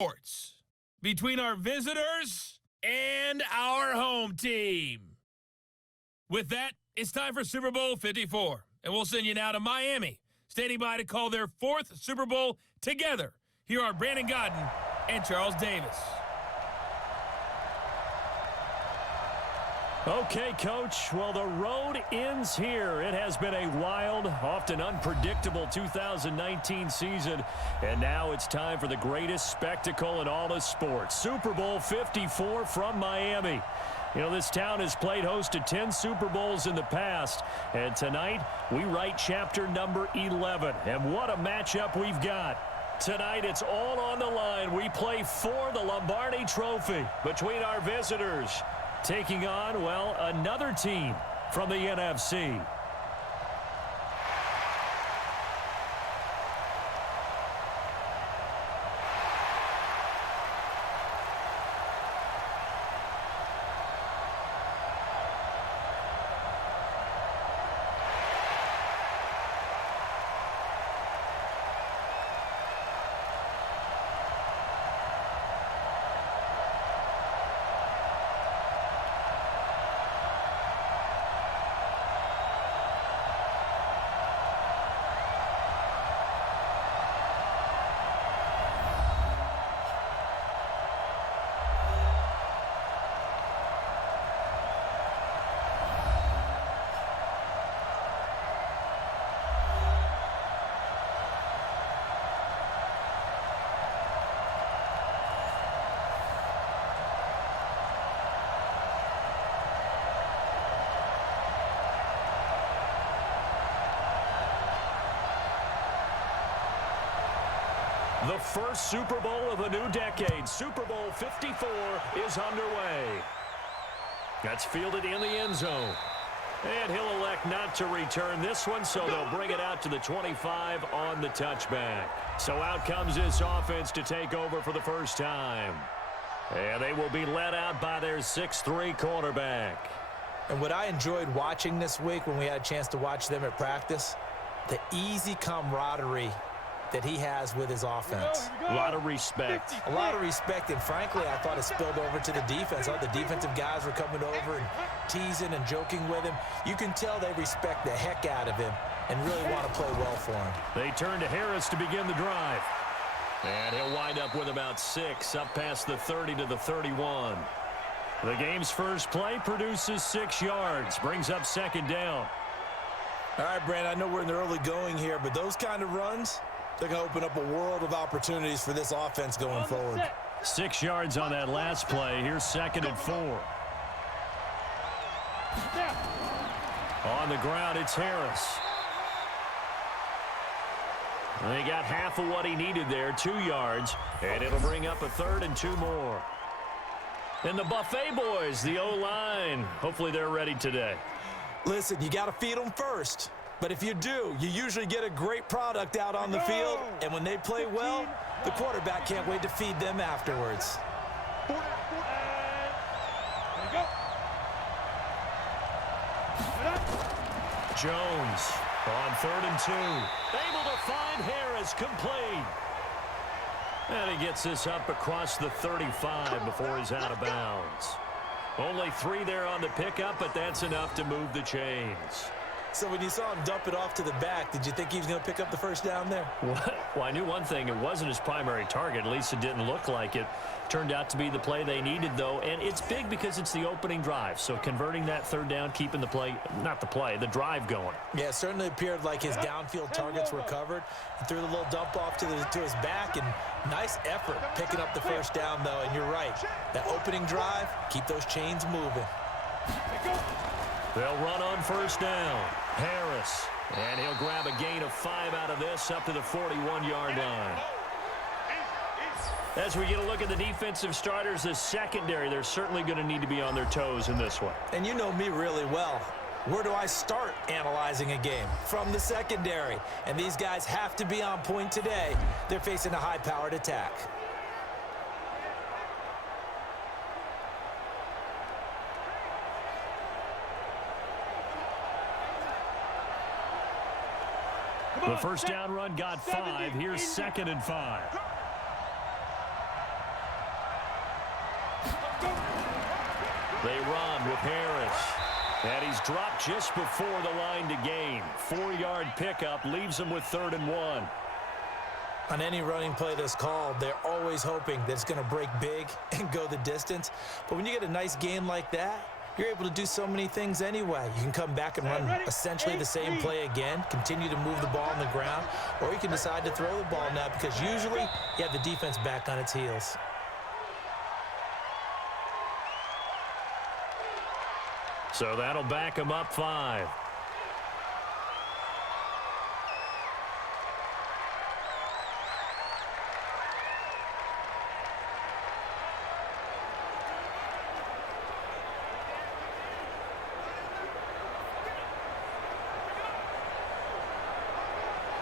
sports between our visitors and our home team. With that, it's time for Super Bowl 54, and we'll send you now to Miami, standing by to call their 4th Super Bowl together. Here are Brandon Godden and Charles Davis. Okay, Coach. Well, the road ends here. It has been a wild, often unpredictable 2019 season, and now it's time for the greatest spectacle in all of sports. Super Bowl 54 from Miami. You know, this town has played host to 10 Super Bowls in the past, and tonight we write chapter number 11. And what a matchup we've got. Tonight it's all on the line. We play for the Lombardi Trophy between our visitors, taking on, well, another team from the NFC. The first Super Bowl of the new decade, Super Bowl 54, is underway. That's fielded in the end zone. And he'll elect not to return this one, so they'll bring it out to the 25 on the touchback. So out comes this offense to take over for the first time. And they will be led out by their 6'3" quarterback. And what I enjoyed watching this week when we had a chance to watch them at practice, the easy camaraderie that he has with his offense. A lot of respect. A lot of respect, and frankly, I thought it spilled over to the defense. The defensive guys were coming over and teasing and joking with him. You can tell they respect the heck out of him and really want to play well for him. They turn to Harris to begin the drive. And he'll wind up with about 6, up past the 30 to the 31. The game's first play produces 6 yards, brings up second down. All right, Brandon, I know we're in the early going here, but those kind of runs, they're going to open up a world of opportunities for this offense going forward. 6 yards on that last play. Here's 2nd and 4. On the ground, it's Harris. And he got half of what he needed there, 2 yards, and it'll bring up a 3rd and 2 more. And the Buffet boys, the O-line, hopefully they're ready today. Listen, you got to feed them first. But if you do, you usually get a great product out on the field, and when they play well, the quarterback can't wait to feed them afterwards. Jones on 3rd and 2. Able to find Harris, complete. And he gets this up across the 35 before he's out of bounds. Only 3 there on the pickup, but that's enough to move the chains. So when you saw him dump it off to the back, did you think he was going to pick up the first down there? Well, I knew one thing. It wasn't his primary target. At least it didn't look like it. Turned out to be the play they needed, though. And it's big because it's the opening drive. So converting that 3rd down, keeping the play, not the play, the drive going. Yeah, it certainly appeared like his downfield targets were covered. He threw the little dump off to his back, and nice effort picking up the first down, though. And you're right. That opening drive, keep those chains moving. They'll run on first down. Harris. And he'll grab a gain of 5 out of this up to the 41-yard line. As we get a look at the defensive starters, the secondary, they're certainly going to need to be on their toes in this one. And you know me really well. Where do I start analyzing a game? From the secondary. And these guys have to be on point today. They're facing a high-powered attack. The first down run got 5. Here's 2nd and 5. They run with Harris. And he's dropped just before the line to gain. 4-yard pickup leaves him with 3rd and 1. On any running play that's called, they're always hoping that it's going to break big and go the distance. But when you get a nice game like that, you're able to do so many things anyway. You can come back and run essentially the same play again, continue to move the ball on the ground, or you can decide to throw the ball now because usually you have the defense back on its heels. So that'll back him up 5.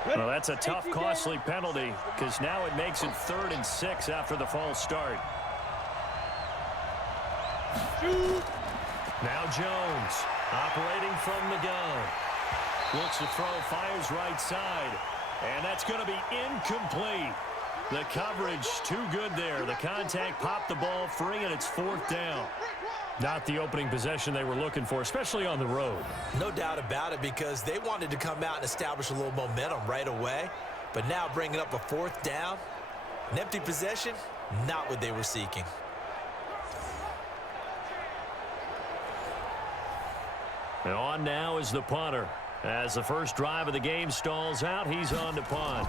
Well, that's a tough, costly penalty because now it makes it 3rd and 6 after the false start. Now Jones operating from the gun. Looks to throw, fires right side. And that's going to be incomplete. The coverage too good there. The contact popped the ball free, and it's 4th down. Not the opening possession they were looking for, especially on the road. No doubt about it, because they wanted to come out and establish a little momentum right away. But now bringing up a 4th down, an empty possession, not what they were seeking. And on now is the punter. As the first drive of the game stalls out, he's on to punt.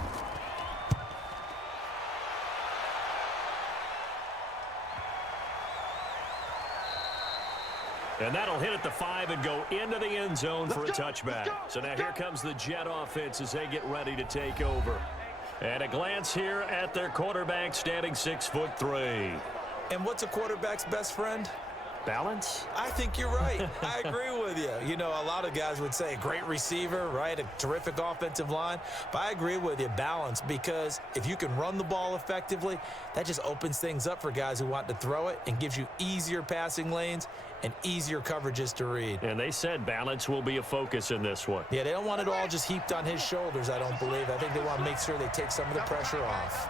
And that'll hit at the 5 and go into the end zone for a touchback. So now here comes the Jet offense as they get ready to take over. And a glance here at their quarterback standing 6'3". And what's a quarterback's best friend? Balance? I think you're right. I agree with you. You know, a lot of guys would say great receiver, right? A terrific offensive line. But I agree with you, balance, because if you can run the ball effectively, that just opens things up for guys who want to throw it and gives you easier passing lanes and easier coverages to read. And they said balance will be a focus in this one. Yeah, they don't want it all just heaped on his shoulders, I don't believe. I think they want to make sure they take some of the pressure off.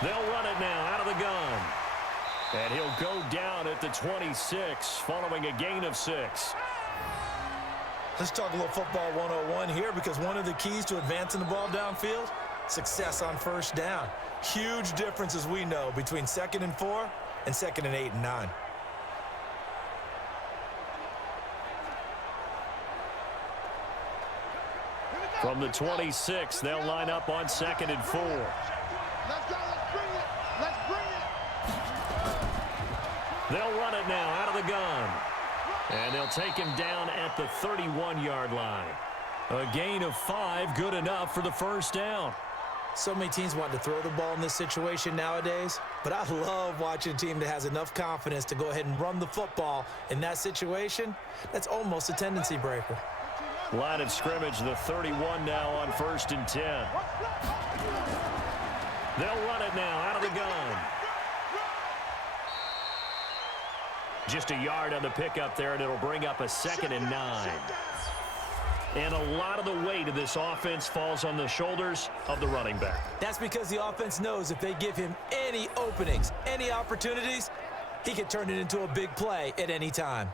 They'll run it now out of the gun. And he'll go down at the 26 following a gain of 6. Let's talk a little football 101 here, because one of the keys to advancing the ball downfield, success on first down. Huge difference, as we know, between 2nd and 4 and 2nd and 8 and 9. From the 26, they'll line up on 2nd and 4. Let's go. Let's bring it. Let's bring it. They'll run it now out of the gun. And they'll take him down at the 31-yard line. A gain of 5, good enough for the first down. So many teams want to throw the ball in this situation nowadays, but I love watching a team that has enough confidence to go ahead and run the football in that situation. That's almost a tendency breaker. Line of scrimmage, the 31 now on 1st and 10. They'll run it now out of the gun. Just a yard on the pickup there, and it'll bring up a 2nd and 9. And a lot of the weight of this offense falls on the shoulders of the running back. That's because the offense knows if they give him any openings, any opportunities, he can turn it into a big play at any time.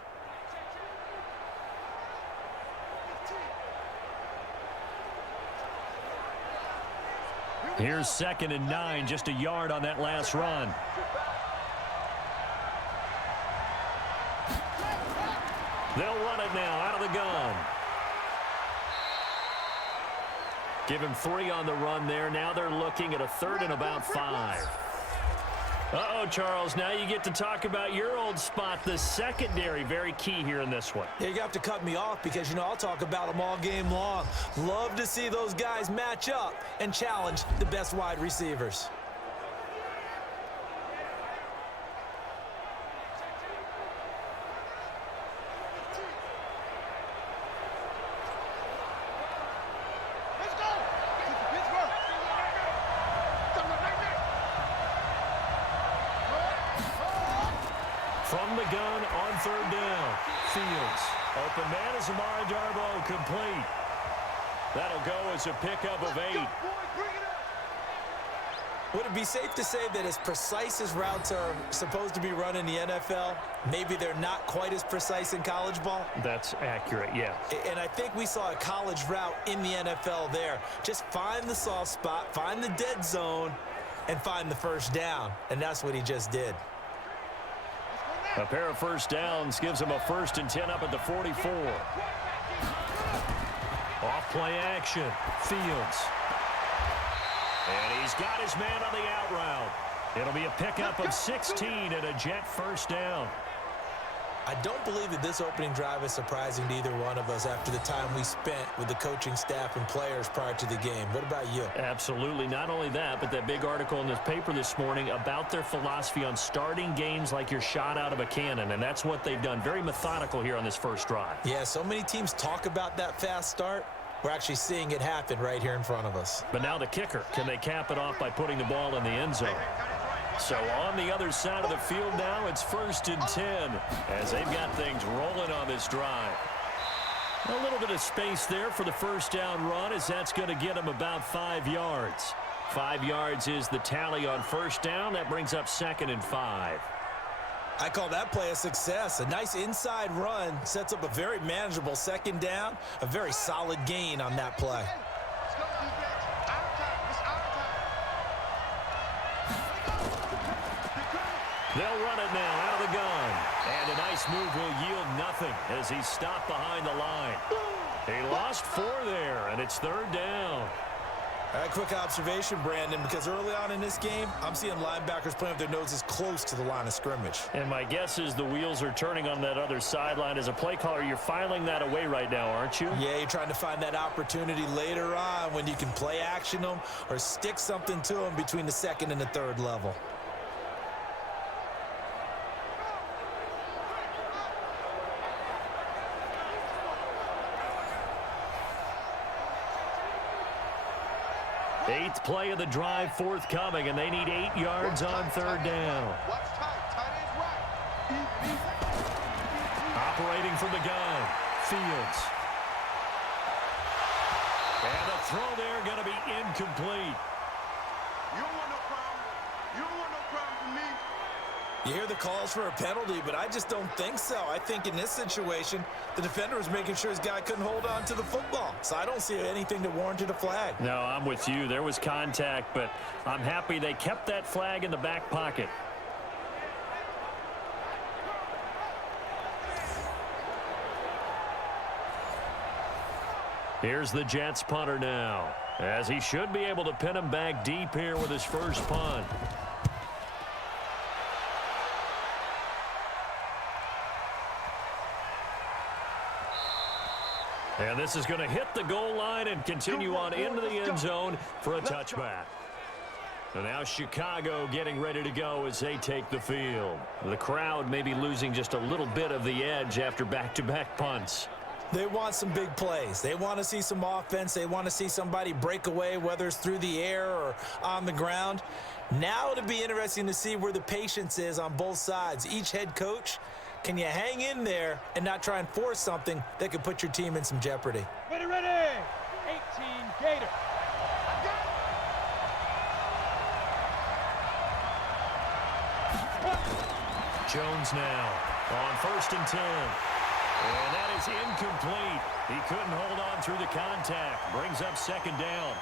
Here's 2nd and 9, just a yard on that last run. They'll run it now out of the gun. Give him 3 on the run there. Now they're looking at a 3rd and about 5. Uh-oh, Charles, now you get to talk about your old spot, the secondary. Very key here in this one. Yeah, you have to cut me off because, you know, I'll talk about them all game long. Love to see those guys match up and challenge the best wide receivers. From the gun on 3rd down. Fields. Open man is Amari Darboh, complete. That'll go as a pickup of 8. What it be safe to say that as precise as routes are supposed to be run in the NFL, maybe they're not quite as precise in college ball? That's accurate, yeah. And I think we saw a college route in the NFL there. Just find the soft spot, find the dead zone, and find the first down. And that's what he just did. A pair of first downs gives him a 1st and 10 up at the 44. Off play action. Fields. And he's got his man on the out route. It'll be a pickup of 16 and a Jet first down. I don't believe that this opening drive is surprising to either one of us after the time we spent with the coaching staff and players prior to the game. What about you? Absolutely. Not only that, but that big article in this paper this morning about their philosophy on starting games like you're shot out of a cannon, and that's what they've done. Very methodical here on this first drive. Yeah, so many teams talk about that fast start. We're actually seeing it happen right here in front of us. But now the kicker. Can they cap it off by putting the ball in the end zone? So on the other side of the field now, it's 1st and 10 as they've got things rolling on this drive. A little bit of space there for the first down run as that's going to get them about 5 yards. 5 yards is the tally on first down. That brings up 2nd and 5. I call that play a success. A nice inside run sets up a very manageable 2nd down, a very solid gain on that play. They'll run it now out of the gun. And a nice move will yield nothing as he's stopped behind the line. He lost 4 there, and it's 3rd down. All right, quick observation, Brandon, because early on in this game, I'm seeing linebackers playing with their noses close to the line of scrimmage. And my guess is the wheels are turning on that other sideline. As a play caller, you're filing that away right now, aren't you? Yeah, you're trying to find that opportunity later on when you can play action them or stick something to them between the 2nd and the 3rd level. Eighth play of the drive forthcoming, and they need 8 yards on 3rd down. Operating from the gun, Fields. And the throw there going to be incomplete. You don't want no problem. You don't want no problem from me. You hear the calls for a penalty, but I just don't think so. I think in this situation, the defender was making sure his guy couldn't hold on to the football. So I don't see anything that warranted a flag. No, I'm with you. There was contact, but I'm happy they kept that flag in the back pocket. Here's the Jets punter now, as he should be able to pin him back deep here with his first punt. And this is going to hit the goal line and continue on into the end zone for a touchback. So now Chicago getting ready to go as they take the field. The crowd may be losing just a little bit of the edge after back-to-back punts. They want some big plays. They want to see some offense. They want to see somebody break away, whether it's through the air or on the ground. Now it'll be interesting to see where the patience is on both sides. Each head coach, can you hang in there and not try and force something that could put your team in some jeopardy? Ready, ready. 18 Gator. Jones now on 1st and 10. And that is incomplete. He couldn't hold on through the contact. Brings up 2nd down.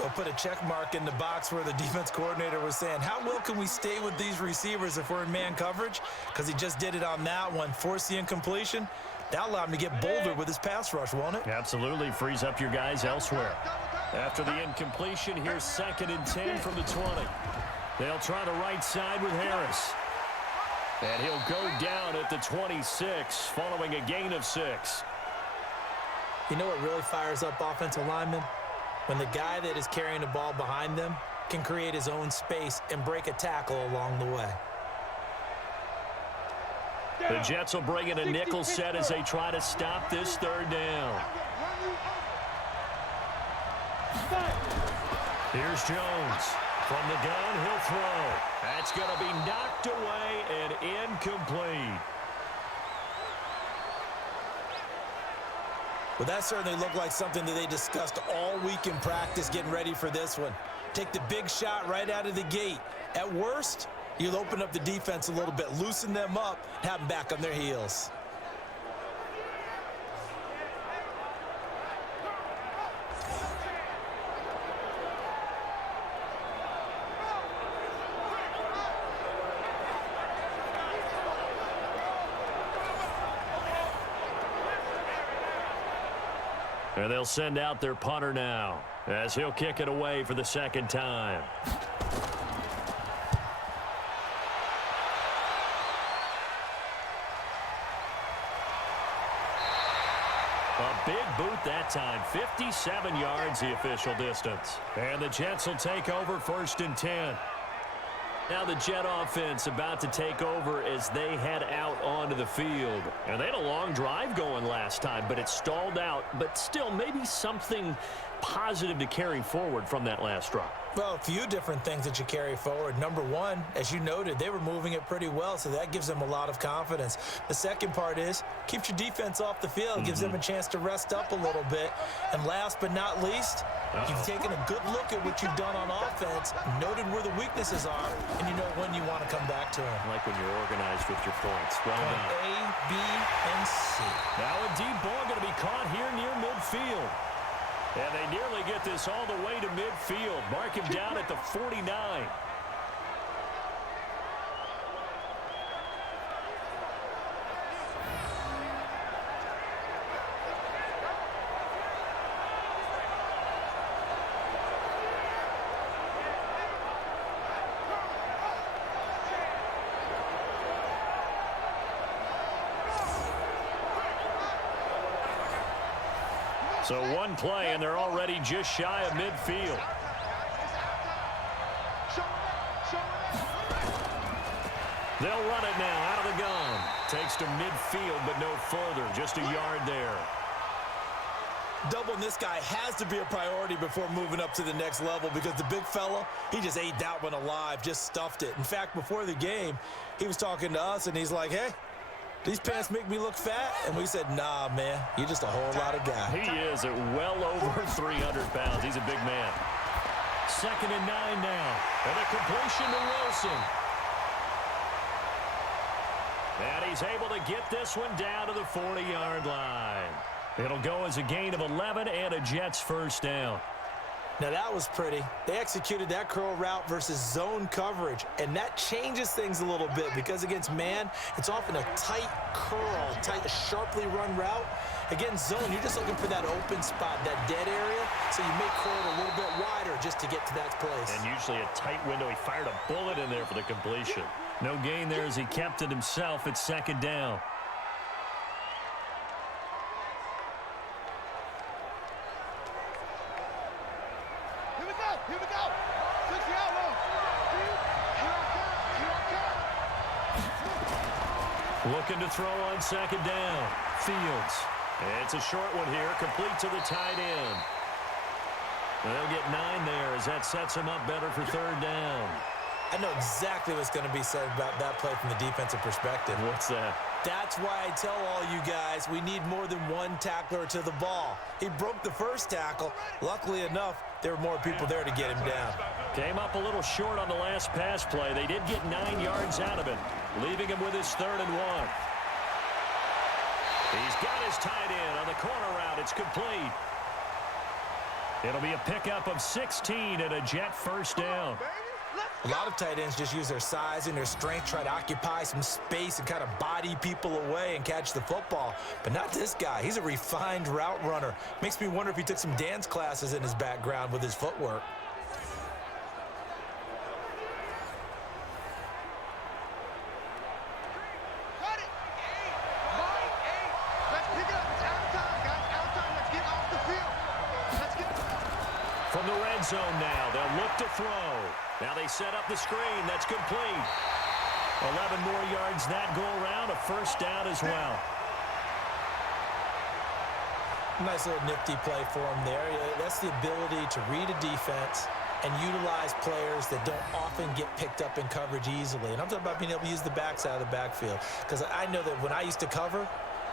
We'll put a check mark in the box where the defense coordinator was saying, how well can we stay with these receivers if we're in man coverage? Because he just did it on that one. Force the incompletion. That allowed him to get bolder with his pass rush, won't it? Absolutely. Frees up your guys elsewhere. After the incompletion, here's 2nd and 10 from the 20. They'll try the right side with Harris. And he'll go down at the 26 following a gain of 6. You know what really fires up offensive linemen? When the guy that is carrying the ball behind them can create his own space and break a tackle along the way. The Jets will bring in a nickel set as they try to stop this 3rd down. Here's Jones. From the gun, he'll throw. That's going to be knocked away and incomplete. Well, that certainly looked like something that they discussed all week in practice getting ready for this one. Take the big shot right out of the gate. At worst, you'll open up the defense a little bit, loosen them up, have them back on their heels. And they'll send out their punter now as he'll kick it away for the second time. A big boot that time. 57 yards the official distance. And the Jets will take over 1st and 10. Now the Jet offense about to take over as they head out onto the field. And they had a long drive going last time, but it stalled out. But still, maybe something positive to carry forward from that last drive. Well, a few different things that you carry forward. Number one, as you noted, they were moving it pretty well, so that gives them a lot of confidence. The second part is, keeps your defense off the field, gives them a chance to rest up a little bit. And last but not least, you've taken a good look at what you've done on offense, noted where the weaknesses are, and you know when you want to come back to them. I like when you're organized with your points. Well done. A, B, and C. Now a deep ball going to be caught here near midfield. And they nearly get this all the way to midfield. Mark him down at the 49. So one play, and they're already just shy of midfield. They'll run it now out of the gun. Takes to midfield, but no further. Just a yard there. Doubling this guy has to be a priority before moving up to the next level because the big fella, he just ate that one alive, just stuffed it. In fact, before the game, he was talking to us, and he's like, hey, these pants make me look fat? And we said, nah, man, you're just a whole lot of guy. He is at well over 300 pounds. He's a big man. 2nd and 9 now. And a completion to Wilson. And he's able to get this one down to the 40-yard line. It'll go as a gain of 11 and a Jets first down. Now, that was pretty. They executed that curl route versus zone coverage, and that changes things a little bit because against man, it's often a tight curl, tight, sharply run route. Against zone, you're just looking for that open spot, that dead area, so you make curl a little bit wider just to get to that place. And usually a tight window. He fired a bullet in there for the completion. No gain there as he kept it himself at 2nd down. Here we go. 60 out low. Looking to throw on 2nd down. Fields. It's a short one here, complete to the tight end. They'll get 9 there as that sets him up better for 3rd down. I know exactly what's going to be said about that play from the defensive perspective. What's that? That's why I tell all you guys we need more than one tackler to the ball. He broke the first tackle. Luckily enough, there were more people there to get him down. Came up a little short on the last pass play. They did get 9 yards out of it, leaving him with his 3rd and 1. He's got his tight end on the corner route. It's complete. It'll be a pickup of 16 and a Jet first down. A lot of tight ends just use their size and their strength, try to occupy some space and kind of body people away and catch the football. But not this guy. He's a refined route runner. Makes me wonder if he took some dance classes in his background with his footwork. From the red zone now, they'll look to throw. Now they set up the screen. That's complete. 11 more yards that go around. A first down as well. Nice little nifty play for him there. That's the ability to read a defense and utilize players that don't often get picked up in coverage easily. And I'm talking about being able to use the backside of the backfield. Because I know that when I used to cover,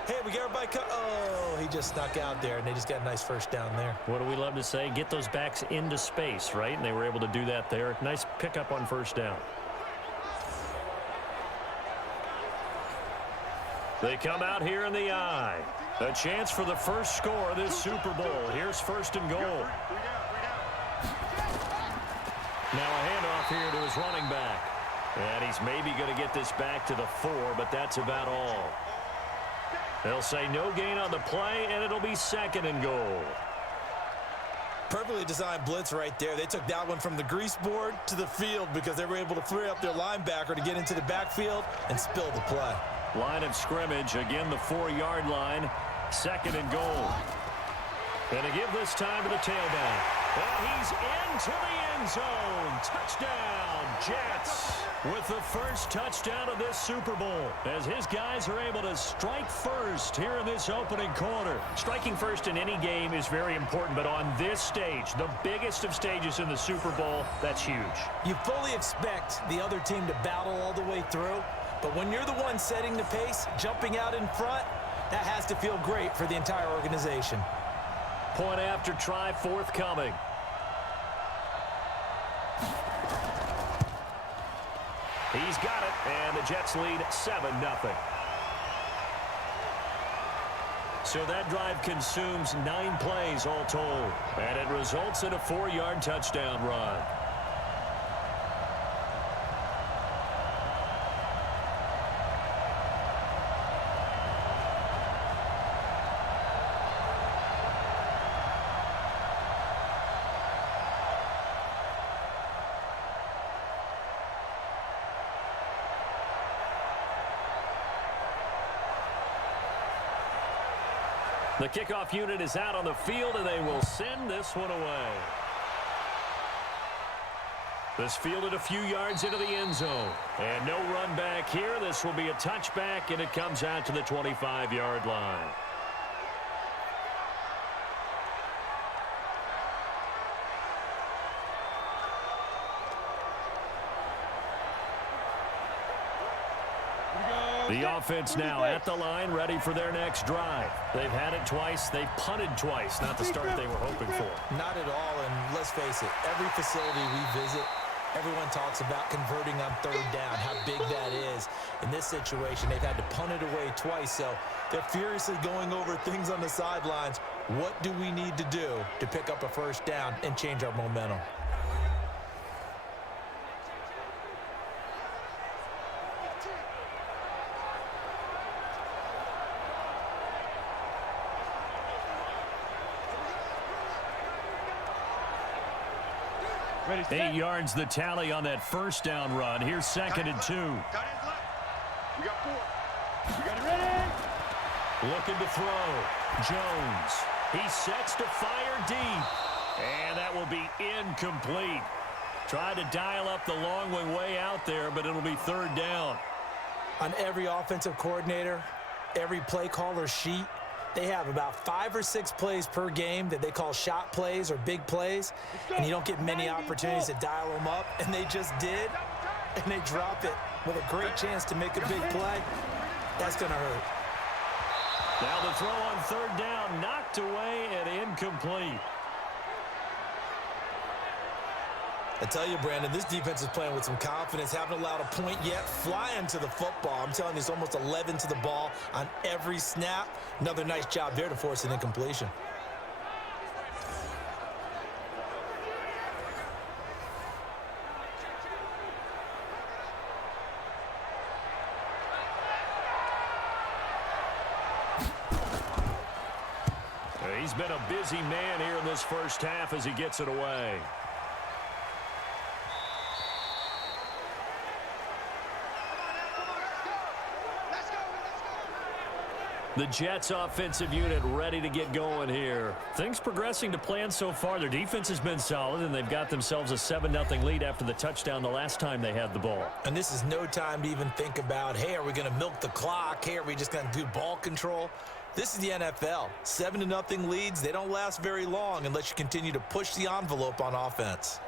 Hey, we got everybody oh, he just snuck out there, and they just got a nice first down there. What do we love to say? Get those backs into space, right? And they were able to do that there. Nice pickup on first down. They come out here in the I. A chance for the first score of this Super Bowl. Here's first and goal. Now a handoff here to his running back. And he's maybe going to get this back to the 4, but that's about all. They'll say no gain on the play, and it'll be second and goal. Perfectly designed blitz right there. They took that one from the grease board to the field because they were able to free up their linebacker to get into the backfield and spill the play. Line of scrimmage, again the 4-yard line. Second and goal. And to give this time to the tailback. And he's into the end zone. Touchdown, Jets. With the first touchdown of this Super Bowl, as his guys are able to strike first here in this opening quarter. Striking first in any game is very important, but on this stage, the biggest of stages in the Super Bowl, that's huge. You fully expect the other team to battle all the way through, but when you're the one setting the pace, jumping out in front, that has to feel great for the entire organization. Point after try forthcoming. He's got it, and the Jets lead 7-0. So that drive consumes 9 plays all told, and it results in a 4-yard touchdown run. The kickoff unit is out on the field, and they will send this one away. This fielded a few yards into the end zone. And no run back here. This will be a touchback, and it comes out to the 25-yard line. The offense now at the line, ready for their next drive. They've had it twice. They've punted twice. Not the start they were hoping for. Not at all, and let's face it, every facility we visit, everyone talks about converting on third down, how big that is. In this situation, they've had to punt it away twice, so they're furiously going over things on the sidelines. What do we need to do to pick up a first down and change our momentum? Ready, 8 yards the tally on that first down run. Here's second and 2. Got his left. We got 4. We got it ready. Looking to throw. Jones. He sets to fire deep. And that will be incomplete. Tried to dial up the long way out there, but it'll be third down. On every offensive coordinator, every play caller sheet, they have about 5 or 6 plays per game that they call shot plays or big plays, and you don't get many opportunities to dial them up, and they just did, and they drop it with a great chance to make a big play. That's going to hurt. Now the throw on third down, knocked away and incomplete. I tell you, Brandon, this defense is playing with some confidence. Haven't allowed a point yet. Flying to the football. I'm telling you, it's almost 11 to the ball on every snap. Another nice job there to force an incompletion. He's been a busy man here in this first half as he gets it away. The Jets offensive unit ready to get going here. Things progressing to plan so far. Their defense has been solid, and they've got themselves a 7-0 lead after the touchdown the last time they had the ball. And this is no time to even think about, hey, are we going to milk the clock? Hey, are we just going to do ball control? This is the NFL. 7-0 leads, they don't last very long unless you continue to push the envelope on offense.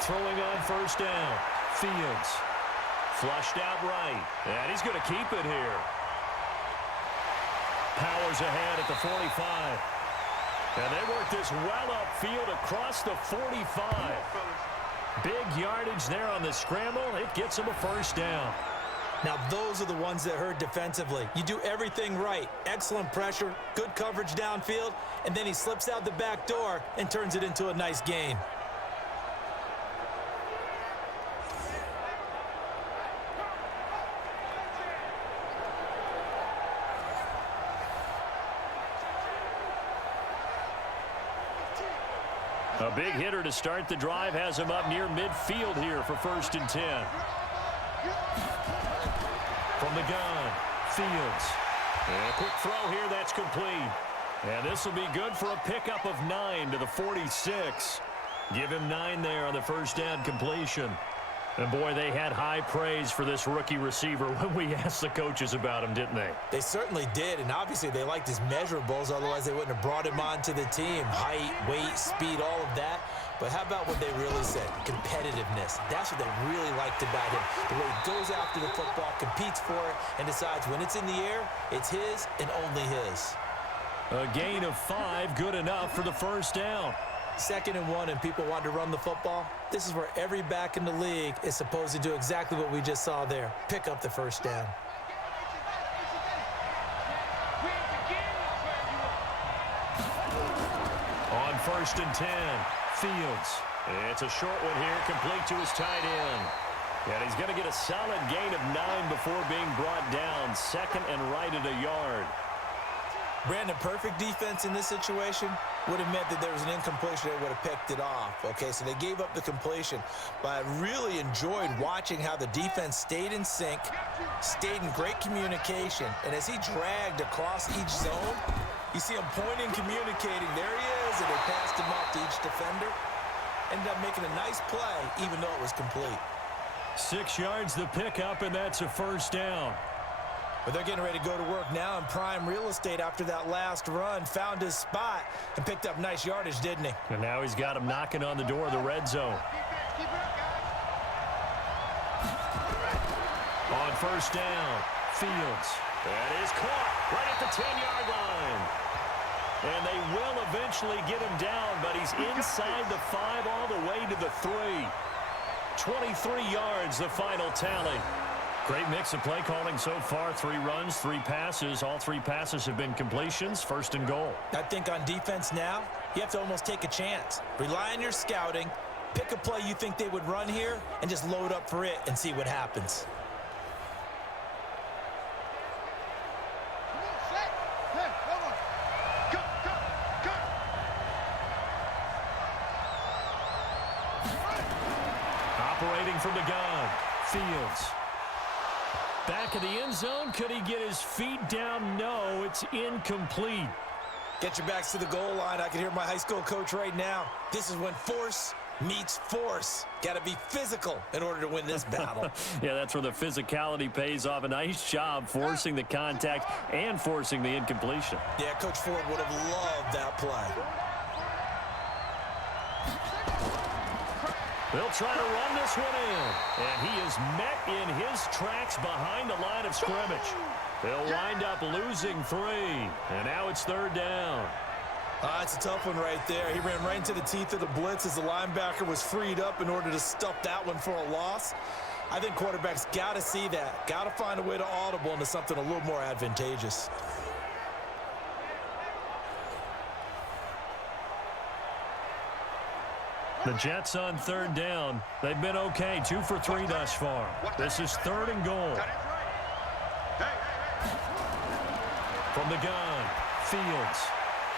Throwing on first down. Fields. Flushed out right. And he's going to keep it here. Powers ahead at the 45. And they work this well upfield across the 45. Big yardage there on the scramble. It gets him a first down. Now, those are the ones that hurt defensively. You do everything right. Excellent pressure, good coverage downfield, and then he slips out the back door and turns it into a nice gain. A big hitter to start the drive has him up near midfield here for 1st and 10. From the gun, Fields. And a quick throw here that's complete. And this will be good for a pickup of 9 to the 46. Give him 9 there on the first down completion. And boy, they had high praise for this rookie receiver when we asked the coaches about him, didn't they? They certainly did, and obviously they liked his measurables, otherwise they wouldn't have brought him onto the team. Height, weight, speed, all of that. But how about what they really said? Competitiveness. That's what they really liked about him. The way he goes after the football, competes for it, and decides when it's in the air, it's his and only his. A gain of 5, good enough for the first down. 2nd and 1, and people want to run the football. This is where every back in the league is supposed to do exactly what we just saw there. Pick up the first down. On 1st and 10, Fields. It's a short one here, complete to his tight end. And he's going to get a solid gain of 9 before being brought down. 2nd and right at a yard. Brandon, perfect defense in this situation would have meant that there was an incompletion. They would have picked it off. Okay, so they gave up the completion. But I really enjoyed watching how the defense stayed in sync, stayed in great communication. And as he dragged across each zone, you see him pointing, communicating. There he is, and they passed him off to each defender. Ended up making a nice play, even though it was complete. 6 yards the pickup, and that's a first down. But they're getting ready to go to work now in prime real estate after that last run. Found his spot and picked up nice yardage, didn't he? And now he's got him knocking on the door of the red zone. On first down, Fields. That is caught right at the 10-yard line. And they will eventually get him down, but he's inside the 5 all the way to the 3. 23 yards, the final tally. Great mix of play calling so far. 3 runs, 3 passes. All 3 passes have been completions. 1st and goal. I think on defense now, you have to almost take a chance. Rely on your scouting. Pick a play you think they would run here and just load up for it and see what happens. Operating from the gun, Fields. Back of the end zone. Could he get his feet down? No, it's incomplete. Get your backs to the goal line. I can hear my high school coach right now. This is when force meets force. Got to be physical in order to win this battle. Yeah, that's where the physicality pays off. A nice job forcing the contact and forcing the incompletion. Yeah, Coach Ford would have loved that play. They'll try to run this one in. And he is met in his tracks behind the line of scrimmage. They'll wind up losing 3. And now it's 3rd down. It's a tough one right there. He ran right into the teeth of the blitz as the linebacker was freed up in order to stuff that one for a loss. I think quarterbacks got to see that. Got to find a way to audible into something a little more advantageous. The Jets on 3rd down. They've been okay. 2 for 3 thus far. This is 3rd and goal. From the gun, Fields.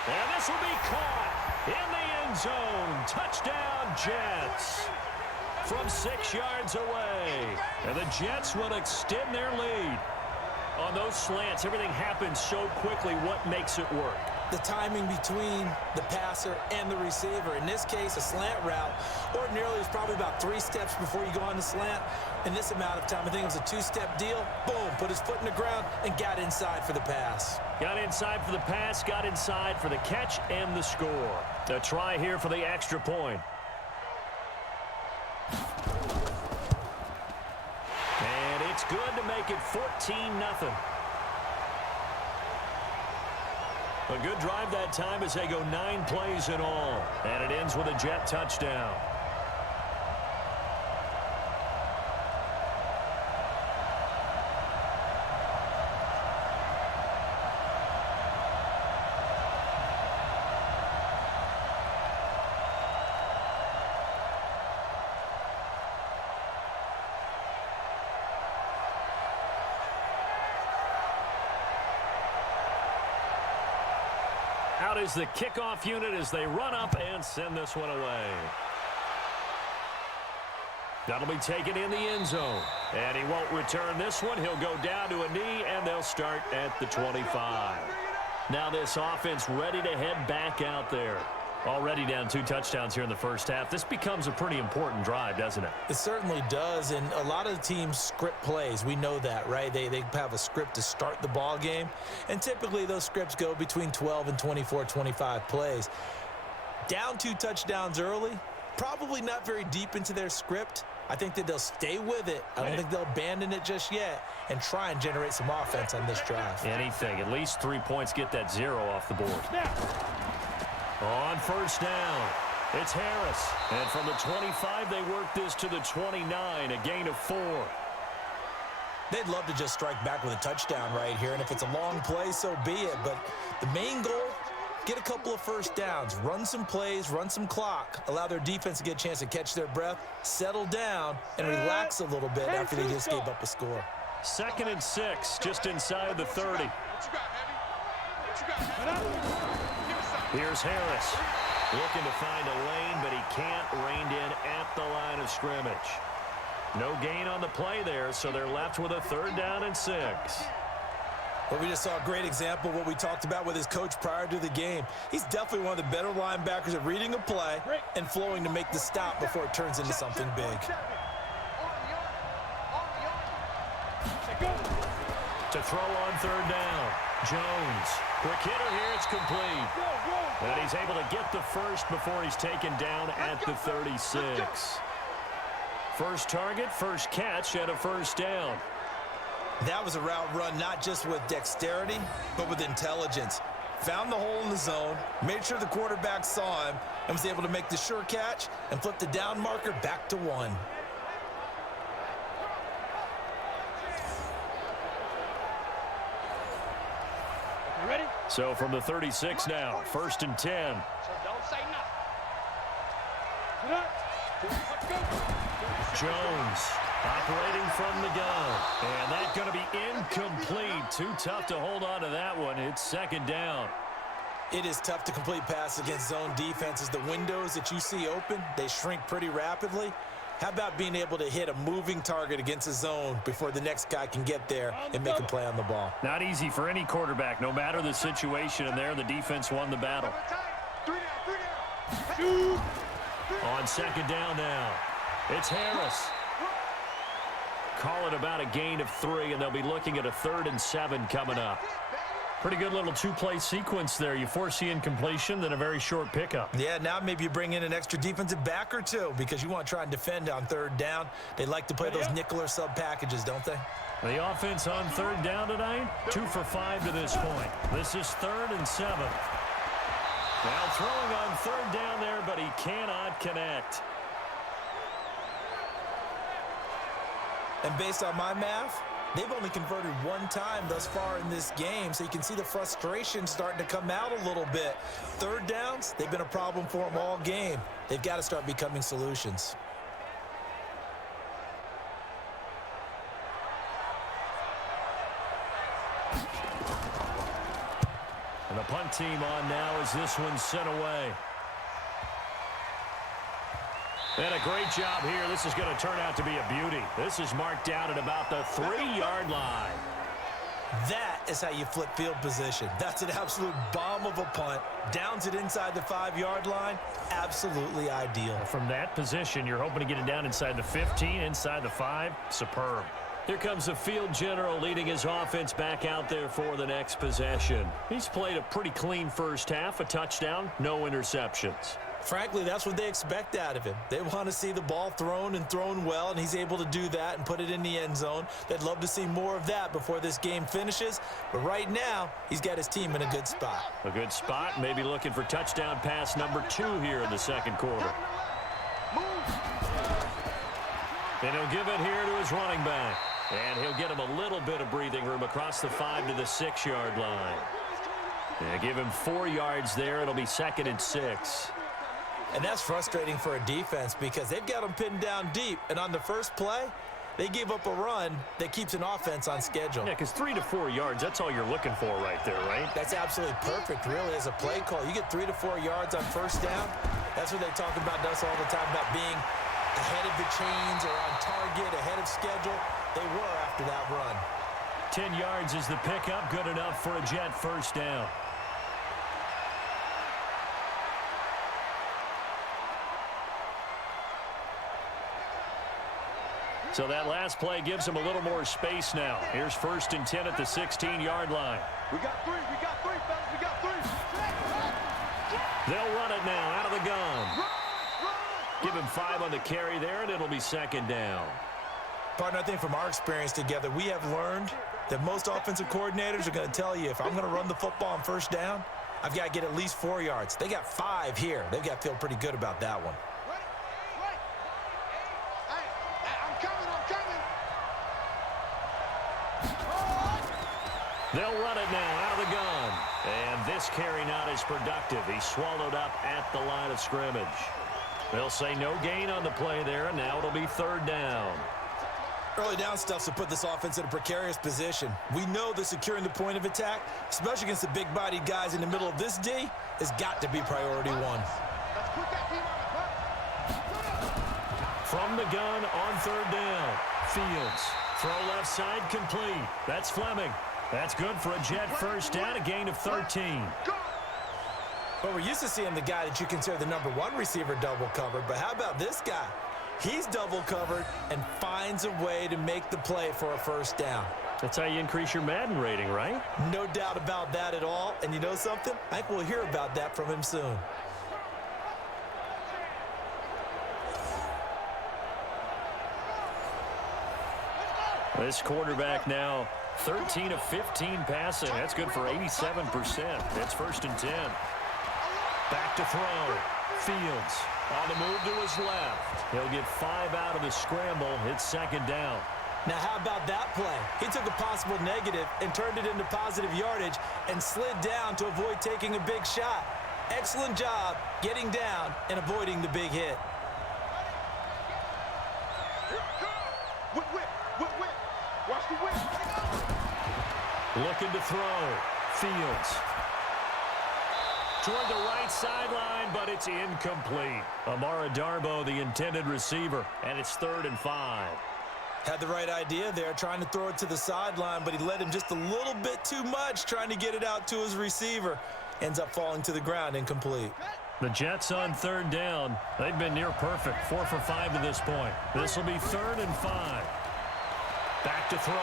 And this will be caught in the end zone. Touchdown, Jets. From 6 yards away. And the Jets will extend their lead. On those slants, everything happens so quickly. What makes it work? The timing between the passer and the receiver. In this case, a slant route. Ordinarily, it's probably about 3 steps before you go on the slant. In this amount of time, I think it was a 2-step deal. Boom, put his foot in the ground and got inside for the pass. Got inside for the pass, got inside for the catch and the score. A try here for the extra point. And it's good to make it 14-0. A good drive that time as they go 9 plays in all. And it ends with a Jet touchdown. Out is the kickoff unit as they run up and send this one away. That'll be taken in the end zone. And he won't return this one. He'll go down to a knee, and they'll start at the 25. Now this offense ready to head back out there. Already down 2 touchdowns here in the first half. This becomes a pretty important drive, doesn't it? It certainly does, and a lot of the teams script plays. We know that, right? They have a script to start the ball game, and typically those scripts go between 12 and 24, 25 plays. Down 2 touchdowns early, probably not very deep into their script. I think that they'll stay with it. I don't think they'll abandon it just yet and try and generate some offense on this drive. Anything. At least 3 points, get that 0 off the board. On first down, it's Harris. And from the 25, they work this to the 29, a gain of 4. They'd love to just strike back with a touchdown right here, and if it's a long play, so be it. But the main goal, get a couple of first downs, run some plays, run some clock, allow their defense to get a chance to catch their breath, settle down, and relax a little bit after they just gave up a score. 2nd and 6, just inside the 30. Here's Harris, looking to find a lane, but he can't rein in at the line of scrimmage. No gain on the play there, so they're left with a 3rd down and 6. Well, we just saw a great example of what we talked about with his coach prior to the game. He's definitely one of the better linebackers at reading a play and flowing to make the stop before it turns into something big. To throw on 3rd down, Jones. Quick hitter here, it's complete. And he's able to get the first before he's taken down at the 36. First target, first catch, and a 1st down. That was a route run not just with dexterity, but with intelligence. Found the hole in the zone, made sure the quarterback saw him, and was able to make the sure catch and flip the down marker back to 1. Ready? So from the 36 now, 1st and 10. So don't say nothing. Jones operating from the gun. And that's going to be incomplete. Too tough to hold on to that one. It's 2nd down. It is tough to complete pass against zone defenses. The windows that you see open, they shrink pretty rapidly. How about being able to hit a moving target against a zone before the next guy can get there and make a play on the ball? Not easy for any quarterback, no matter the situation, and there the defense won the battle. 3 down. On 2nd down now, it's Harris. Call it about a gain of 3, and they'll be looking at a 3rd and 7 coming up. Pretty good little 2-play sequence there. You foresee incompletion, then a very short pickup. Yeah, now maybe you bring in an extra defensive back or 2 because you want to try and defend on 3rd down. They like to play those nickel or sub packages, don't they? The offense on 3rd down tonight, 2 for 5 to this point. This is 3rd and 7. Now throwing on 3rd down there, but he cannot connect. And based on my math, they've only converted 1 time thus far in this game, so you can see the frustration starting to come out a little bit. 3rd downs, they've been a problem for them all game. They've got to start becoming solutions. And the punt team on now as this one's sent away. And a great job here. This is going to turn out to be a beauty. This is marked down at about the 3-yard line. That is how you flip field position. That's an absolute bomb of a punt. Downs it inside the 5-yard line. Absolutely ideal. From that position, you're hoping to get it down inside the 15, inside the 5. Superb. Here comes the field general leading his offense back out there for the next possession. He's played a pretty clean first half, a touchdown, no interceptions. Frankly, that's what they expect out of him. They want to see the ball thrown and thrown well, and he's able to do that and put it in the end zone. They'd love to see more of that before this game finishes. But right now, he's got his team in a good spot. A good spot, maybe looking for touchdown pass number 2 here in the second quarter. And he'll give it here to his running back. And he'll get him a little bit of breathing room across the 5 to the 6-yard line. And give him 4 yards there. It'll be 2nd and 6. And that's frustrating for a defense because they've got them pinned down deep. And on the first play, they gave up a run that keeps an offense on schedule. Yeah, because 3 to 4 yards, that's all you're looking for right there, right? That's absolutely perfect, really, as a play call. You get 3 to 4 yards on first down. That's what they talk about us all the time, about being ahead of the chains or on target, ahead of schedule. They were after that run. 10 yards is the pickup, good enough for a Jet first down. So that last play gives him a little more space now. Here's 1st and 10 at the 16-yard line. We got 3, fellas, we got 3. They'll run it now out of the gun. Give him 5 on the carry there, and it'll be 2nd down. Partner, I think from our experience together, we have learned that most offensive coordinators are going to tell you, if I'm going to run the football on first down, I've got to get at least 4 yards. They got 5 here. They've got to feel pretty good about that one. They'll run it now out of the gun. And this carry not as productive. He's swallowed up at the line of scrimmage. They'll say no gain on the play there, and now it'll be 3rd down. Early down stuff to put this offense in a precarious position. We know that securing the point of attack, especially against the big-bodied guys in the middle of this D, has got to be priority 1. From the gun on 3rd down. Fields. Throw left side complete. That's Fleming. That's good for a Jet first down, a gain of 13. Well, we're used to seeing the guy that you consider the number 1 receiver double covered, but how about this guy? He's double covered and finds a way to make the play for a first down. That's how you increase your Madden rating, right? No doubt about that at all. And you know something? I think we'll hear about that from him soon. This quarterback now 13 of 15 passing. That's good for 87%. It's 1st and 10. Back to throw. Fields on the move to his left. He'll get 5 out of the scramble. It's 2nd down. Now, how about that play? He took a possible negative and turned it into positive yardage and slid down to avoid taking a big shot. Excellent job getting down and avoiding the big hit. Whip. Watch the whip. Looking to throw. Fields. Toward the right sideline, but it's incomplete. Amara Darbo, the intended receiver, and it's 3rd and 5. Had the right idea there, trying to throw it to the sideline, but he led him just a little bit too much, trying to get it out to his receiver. Ends up falling to the ground, incomplete. The Jets on 3rd down. They've been near perfect, 4 for 5 to this point. This will be 3rd and 5. Back to throw.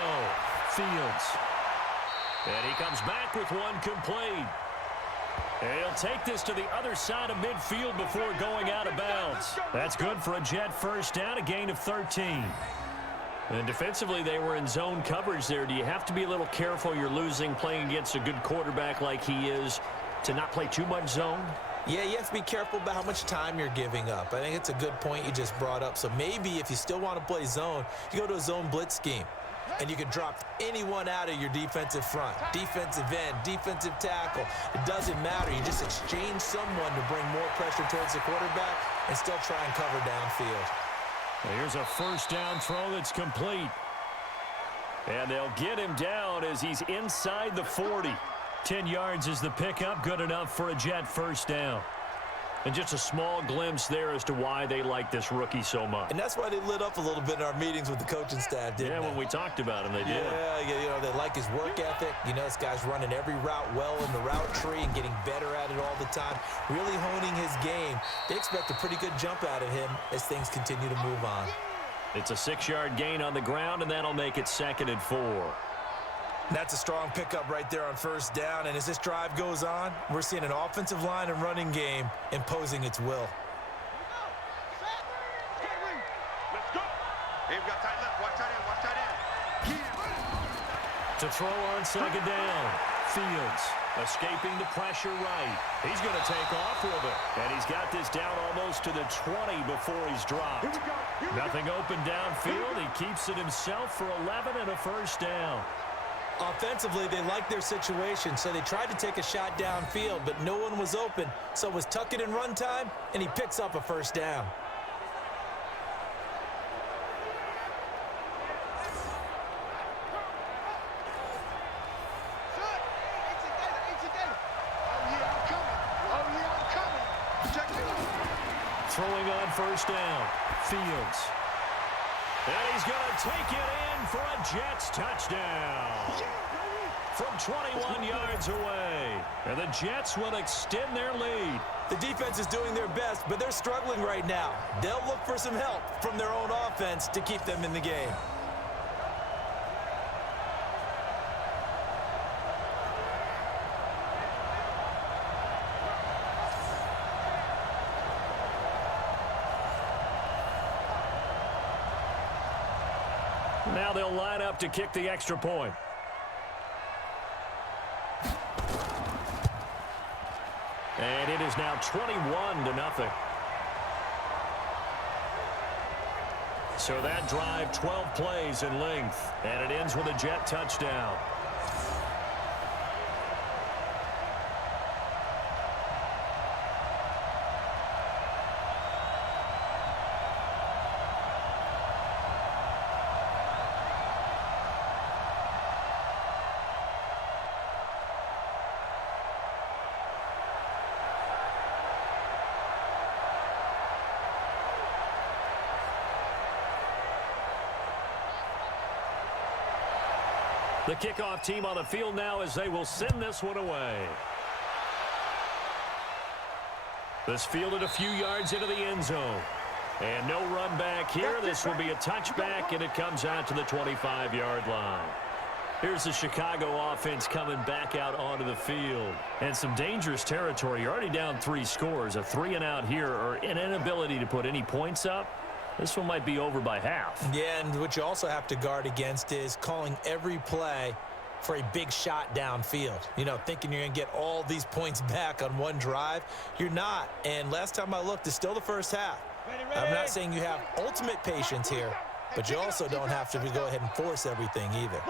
Fields. And he comes back with one complete. And he'll take this to the other side of midfield before going out of bounds. That's good for a Jet first down, a gain of 13. And defensively, they were in zone coverage there. Do you have to be a little careful? You're losing, playing against a good quarterback like he is, to not play too much zone? Yeah, you have to be careful about how much time you're giving up. I think it's a good point you just brought up. So maybe if you still want to play zone, you go to a zone blitz scheme. And you can drop anyone out of your defensive front, defensive end, defensive tackle. It doesn't matter. You just exchange someone to bring more pressure towards the quarterback and still try and cover downfield. Here's a first down throw that's complete. And they'll get him down as he's inside the 40. 10 yards is the pickup, good enough for a Jet first down. And just a small glimpse there as to why they like this rookie so much. And that's why they lit up a little bit in our meetings with the coaching staff, didn't they? Yeah, when we talked about him, they did. Yeah, you know, they like his work ethic. You know, this guy's running every route well in the route tree and getting better at it all the time, really honing his game. They expect a pretty good jump out of him as things continue to move on. It's a 6-yard gain on the ground, and that'll make it 2nd and 4. That's a strong pickup right there on first down. And as this drive goes on, we're seeing an offensive line and running game imposing its will. Let's go. Hey, we got tight left. Watch tight end. Watch tight end. To throw on second down. Fields escaping the pressure right. He's going to take off with it. And he's got this down almost to the 20 before he's dropped. Nothing open downfield. He keeps it himself for 11 and a first down. Offensively, they liked their situation, so they tried to take a shot downfield, but no one was open. So it was tuck it and run time, and he picks up a first down. Throwing on first down. Fields. And he's going to take it in for a Jets touchdown. From 21 yards away. And the Jets will extend their lead. The defense is doing their best, but they're struggling right now. They'll look for some help from their own offense to keep them in the game. Now they'll line up to kick the extra point. And it is now 21-0. So that drive, 12 plays in length, and it ends with a Jet touchdown. The kickoff team on the field now as they will send this one away. This fielded a few yards into the end zone. And no run back here. This will be a touchback, and it comes out to the 25-yard line. Here's the Chicago offense coming back out onto the field. And some dangerous territory. You're already down 3 scores. A 3-and-out here, or an inability to put any points up. This one might be over by half. Yeah, and what you also have to guard against is calling every play for a big shot downfield. You know, thinking you're going to get all these points back on one drive. You're not. And last time I looked, it's still the first half. I'm not saying you have ultimate patience here, but you also don't have to go ahead and force everything either.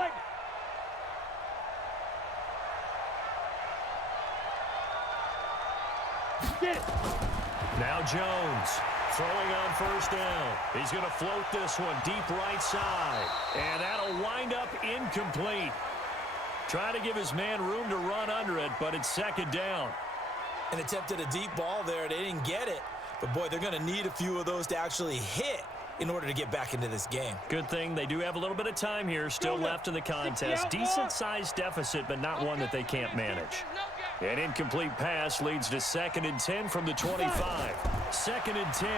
Now Jones. Throwing on first down. He's going to float this one deep right side. And that'll wind up incomplete. Trying to give his man room to run under it, but it's second down. And attempted a deep ball there. They didn't get it. But, boy, they're going to need a few of those to actually hit in order to get back into this game. Good thing they do have a little bit of time here still left in the contest. Decent-sized deficit, but not one that they can't manage. An incomplete pass leads to 2nd and 10 from the 25. 2nd and 10.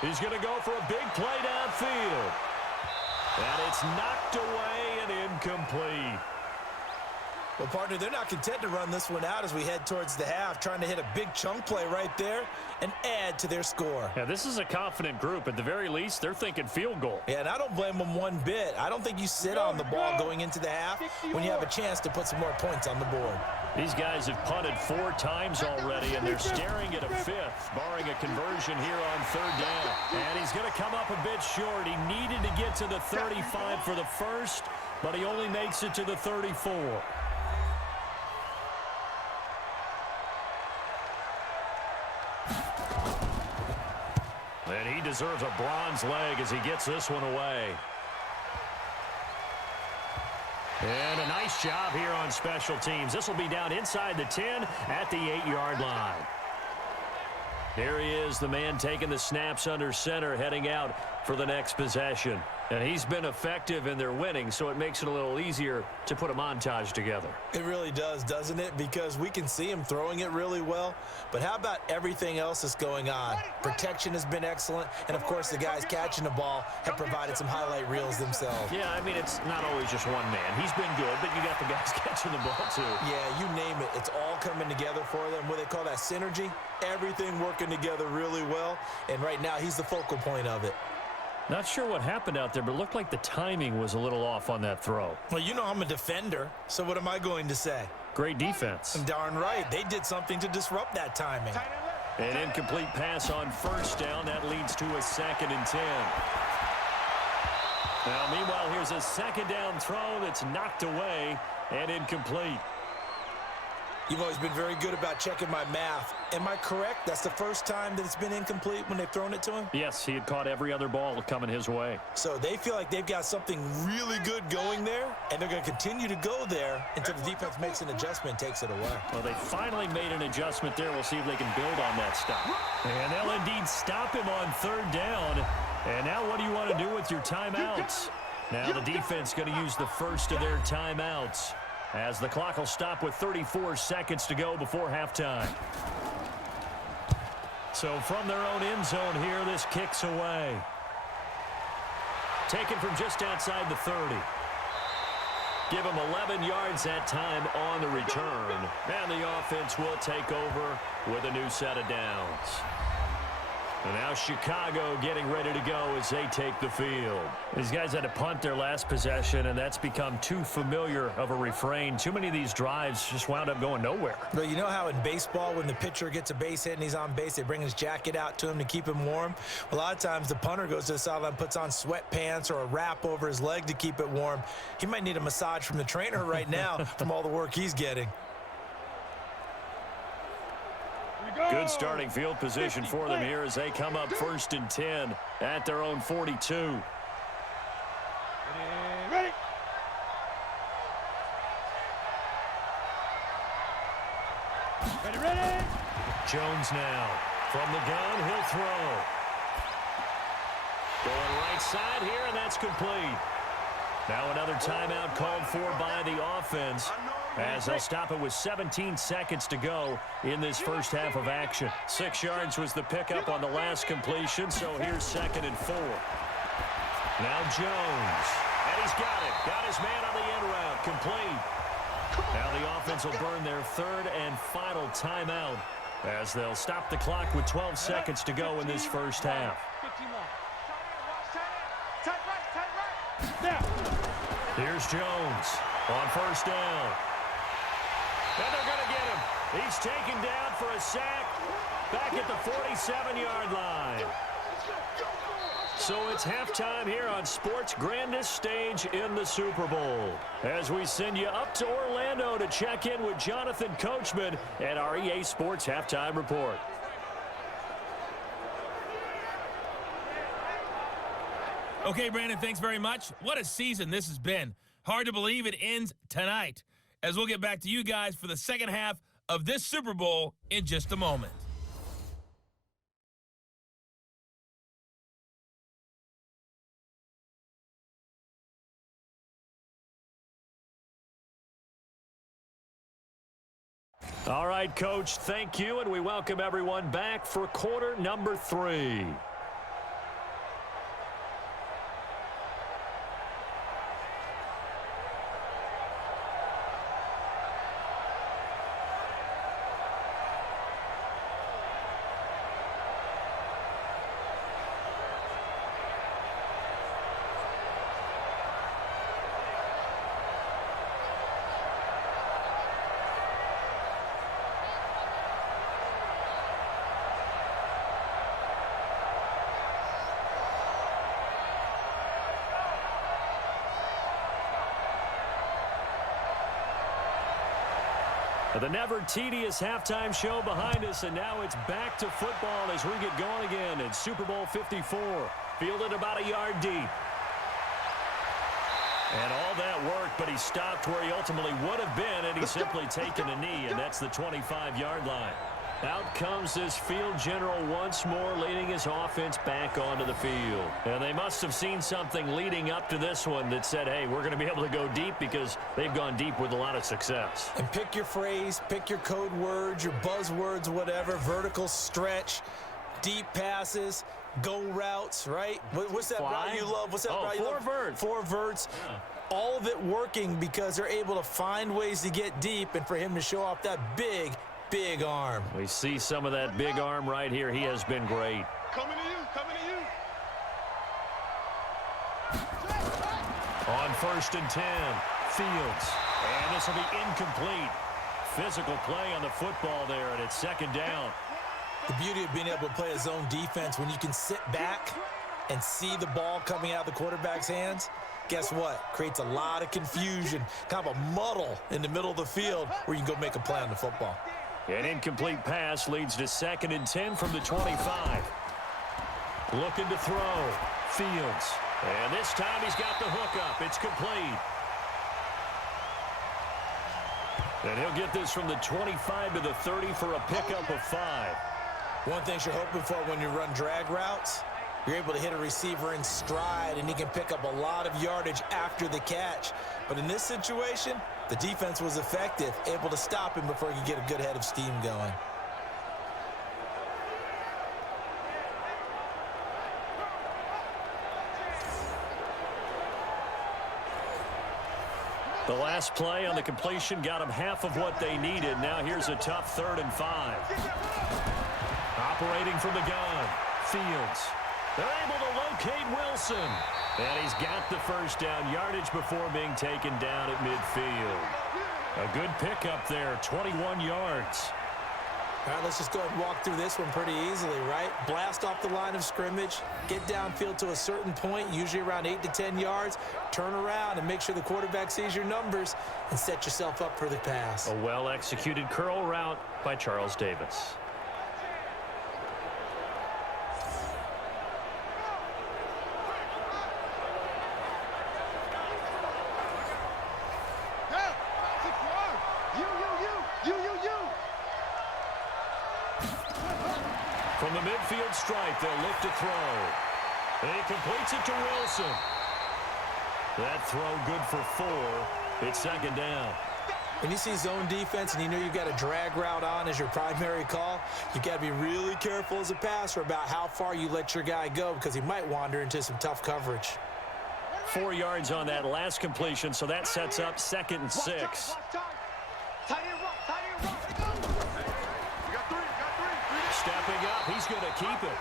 He's going to go for a big play downfield. And it's knocked away and incomplete. Well, partner, they're not content to run this one out as we head towards the half, trying to hit a big chunk play right there and add to their score. Yeah, this is a confident group. At the very least, they're thinking field goal. Yeah, and I don't blame them one bit. I don't think you sit on the ball going into the half when you have a chance to put some more points on the board. These guys have punted 4 times already, and they're staring at a 5th, barring a conversion here on 3rd down. And he's going to come up a bit short. He needed to get to the 35 for the first, but he only makes it to the 34. And he deserves a bronze leg as he gets this one away. And a nice job here on special teams. This will be down inside the 10 at the 8-yard line. There he is, the man taking the snaps under center, heading out for the next possession. And he's been effective in their winning, so it makes it a little easier to put a montage together. It really does, doesn't it? Because we can see him throwing it really well. But how about everything else that's going on? Protection has been excellent. And, of course, the guys catching the ball have provided some highlight reels themselves. Yeah, I mean, it's not always just one man. He's been good, but you got the guys catching the ball, too. Yeah, you name it. It's all coming together for them. What they call that synergy. Everything working together really well. And right now, he's the focal point of it. Not sure what happened out there, but it looked like the timing was a little off on that throw. Well, you know I'm a defender, so what am I going to say? Great defense. Darn right. They did something to disrupt that timing. An incomplete pass on first down. That leads to a 2nd and 10. Now, meanwhile, here's a second down throw that's knocked away and incomplete. You've always been very good about checking my math. Am I correct? That's the first time that it's been incomplete when they've thrown it to him? Yes, he had caught every other ball coming his way. So they feel like they've got something really good going there, and they're going to continue to go there until the defense makes an adjustment and takes it away. Well, they finally made an adjustment there. We'll see if they can build on that stop. And they'll indeed stop him on 3rd down. And now what do you want to do with your timeouts? Now the defense going to use the first of their timeouts, as the clock will stop with 34 seconds to go before halftime. So from their own end zone here, this kicks away. Taken from just outside the 30. Give them 11 yards that time on the return. And the offense will take over with a new set of downs. And now Chicago getting ready to go as they take the field. These guys had to punt their last possession, and that's become too familiar of a refrain. Too many of these drives just wound up going nowhere. But you know how in baseball, when the pitcher gets a base hit and he's on base, they bring his jacket out to him to keep him warm? A lot of times the punter goes to the sideline, puts on sweatpants or a wrap over his leg to keep it warm. He might need a massage from the trainer right now from all the work he's getting. Good starting field position for them here as they come up 1st and 10 at their own 42. Ready. Ready. Jones now from the gun. He'll throw. Going right side here, and that's complete. Now another timeout called for by the offense, as they'll stop it with 17 seconds to go in this first half of action. 6 yards was the pickup on the last completion, so here's 2nd and 4. Now Jones, and he's got it. Got his man on the end route, complete. Now the offense will burn their 3rd and final timeout, as they'll stop the clock with 12 seconds to go in this first half. Here's Jones on 1st down. And they're going to get him. He's taken down for a sack back at the 47-yard line. So it's halftime here on sports' grandest stage in the Super Bowl, as we send you up to Orlando to check in with Jonathan Coachman at our EA Sports Halftime Report. Okay, Brandon, thanks very much. What a season this has been. Hard to believe it ends tonight, as we'll get back to you guys for the second half of this Super Bowl in just a moment. All right, Coach, thank you, and we welcome everyone back for quarter number 3. The never-tedious halftime show behind us, and now it's back to football as we get going again in Super Bowl 54. Fielded about a yard deep. And all that work, but he stopped where he ultimately would have been, and he's simply taken a knee, and that's the 25-yard line. Out comes this field general once more, leading his offense back onto the field. And they must have seen something leading up to this one that said, hey, we're going to be able to go deep, because they've gone deep with a lot of success. And pick your phrase, pick your code words, your buzzwords, whatever, vertical stretch, deep passes, go routes, right? What's that route you love? What's that route you love? 4 verts. 4 verts. Yeah. All of it working because they're able to find ways to get deep, and for him to show off that big arm. We see some of that big arm right here. He has been great. Coming to you, coming to you. On 1st and 10, Fields. And this will be incomplete. Physical play on the football there, and it's 2nd down. The beauty of being able to play a zone defense, when you can sit back and see the ball coming out of the quarterback's hands, guess what? Creates a lot of confusion, kind of a muddle in the middle of the field where you can go make a play on the football. An incomplete pass leads to 2nd and 10 from the 25. Looking to throw. Fields. And this time he's got the hook up. It's complete. And he'll get this from the 25 to the 30 for a pickup of 5. One thing you're hoping for when you run drag routes, you're able to hit a receiver in stride, and he can pick up a lot of yardage after the catch. But in this situation, the defense was effective, able to stop him before he could get a good head of steam going. The last play on the completion got them half of what they needed. Now here's a tough 3rd and 5. Operating from the gun, Fields. They're able to locate Wilson. And he's got the 1st down, yardage before being taken down at midfield. A good pickup there, 21 yards. All right, let's just go ahead and walk through this one pretty easily, right? Blast off the line of scrimmage, get downfield to a certain point, usually around 8 to 10 yards, turn around and make sure the quarterback sees your numbers and set yourself up for the pass. A well-executed curl route by Charles Davis. From the midfield stripe, they'll look to throw. And he completes it to Wilson. That throw good for 4. It's 2nd down. When you see zone defense and you know you've got a drag route on as your primary call, you've got to be really careful as a passer about how far you let your guy go, because he might wander into some tough coverage. 4 yards on that last completion, so that sets up 2nd and 6. Stepping up, he's going to keep it.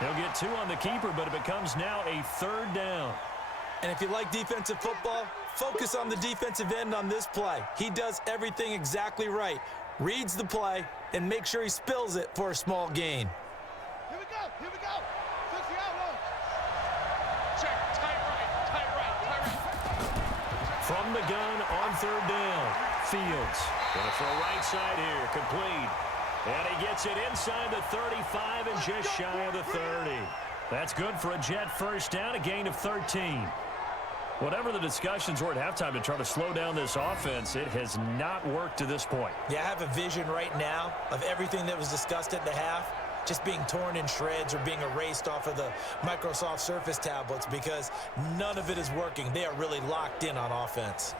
He'll get 2 on the keeper, but it becomes now a 3rd down. And if you like defensive football, focus on the defensive end on this play. He does everything exactly right. Reads the play and make sure he spills it for a small gain. Here we go, here we go. 60 out low. Check, tight right. From the gun on 3rd down, Fields. Going to throw right side here, complete. And he gets it inside the 35 and just shy of the 30. That's good for a Jet 1st down, a gain of 13. Whatever the discussions were at halftime to try to slow down this offense, it has not worked to this point. Yeah, I have a vision right now of everything that was discussed at the half just being torn in shreds or being erased off of the Microsoft Surface tablets, because none of it is working. They are really locked in on offense.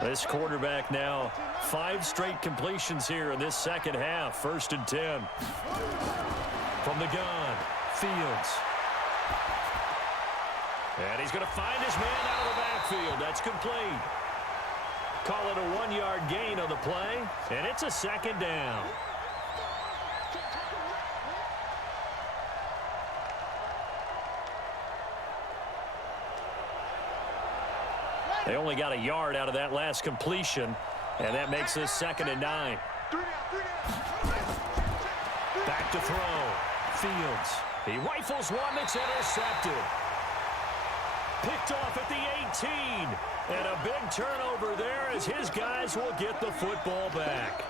This quarterback now 5 straight completions here in this 2nd half. 1st and 10. From the gun, Fields. And he's going to find his man out of the backfield. That's complete. Call it a 1-yard gain on the play, and it's a 2nd down. They only got a yard out of that last completion, and that makes this 2nd and 9. Back to throw. Fields. He rifles one that's intercepted. Picked off at the 18. And a big turnover there as his guys will get the football back.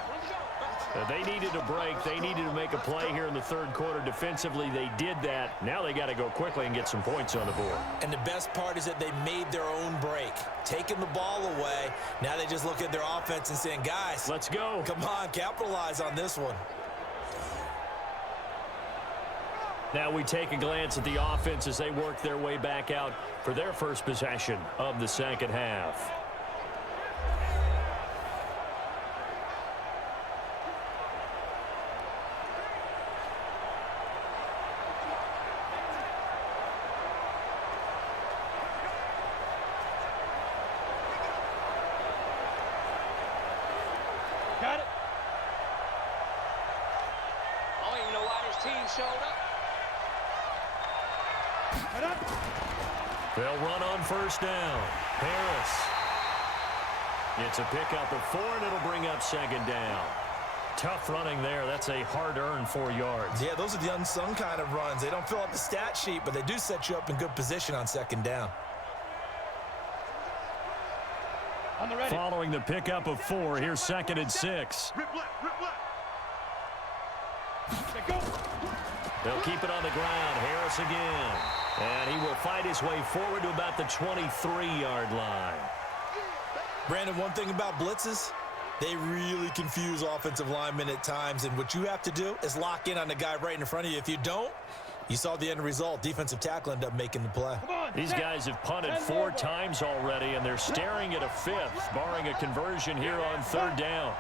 They needed a break. They needed to make a play here in the third quarter. Defensively, they did that. Now they got to go quickly and get some points on the board. And the best part is that they made their own break. Taking the ball away, now they just look at their offense and saying, guys, let's go. Come on, capitalize on this one. Now we take a glance at the offense as they work their way back out for their first possession of the second half. Got it. I don't even know why this team showed up. They'll run on first down. Harris gets a pickup of 4, and it'll bring up second down. Tough running there. That's a hard-earned 4 yards. Yeah, those are the unsung kind of runs. They don't fill out the stat sheet, but they do set you up in good position on second down. Following the pickup of 4, here's 2nd and 6. Rip left, rip left. They'll keep it on the ground. Harris again. And he will fight his way forward to about the 23-yard line. Brandon, one thing about blitzes, they really confuse offensive linemen at times, and what you have to do is lock in on the guy right in front of you. If you don't, you saw the end result. Defensive tackle ended up making the play. These guys have punted 4 times already, and they're staring at a 5th, barring a conversion here on 3rd down.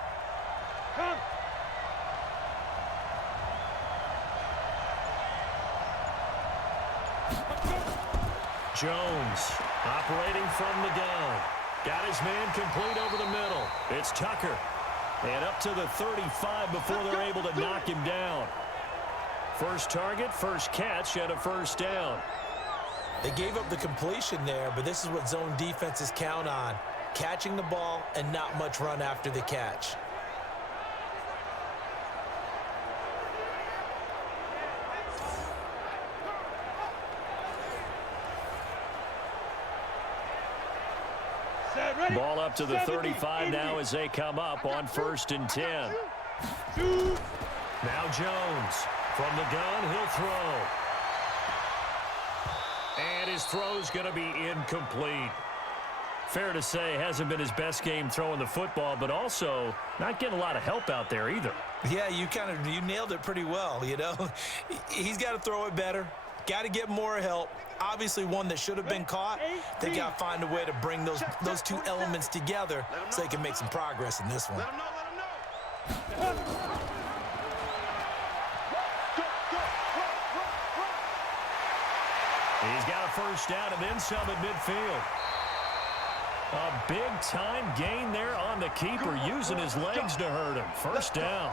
Jones operating from the gun. Got his man complete over the middle. It's Tucker. And up to the 35 before they're able to knock him down. First target, first catch, and a first down. They gave up the completion there, but this is what zone defenses count on. Catching the ball and not much run after the catch. Ball up to the 35 now as they come up on 1st and 10. Now Jones from the gun, he'll throw. And his throw's going to be incomplete. Fair to say, hasn't been his best game throwing the football, but also not getting a lot of help out there either. Yeah, you nailed it pretty well, you know. He's got to throw it better. Got to get more help. Obviously one that should have been caught. They got to find a way to bring those two elements together so they can make some progress in this one. Let him know, let him know. He's got a first down and then some at midfield. A big-time gain there on the keeper, using his legs to hurt him. First down.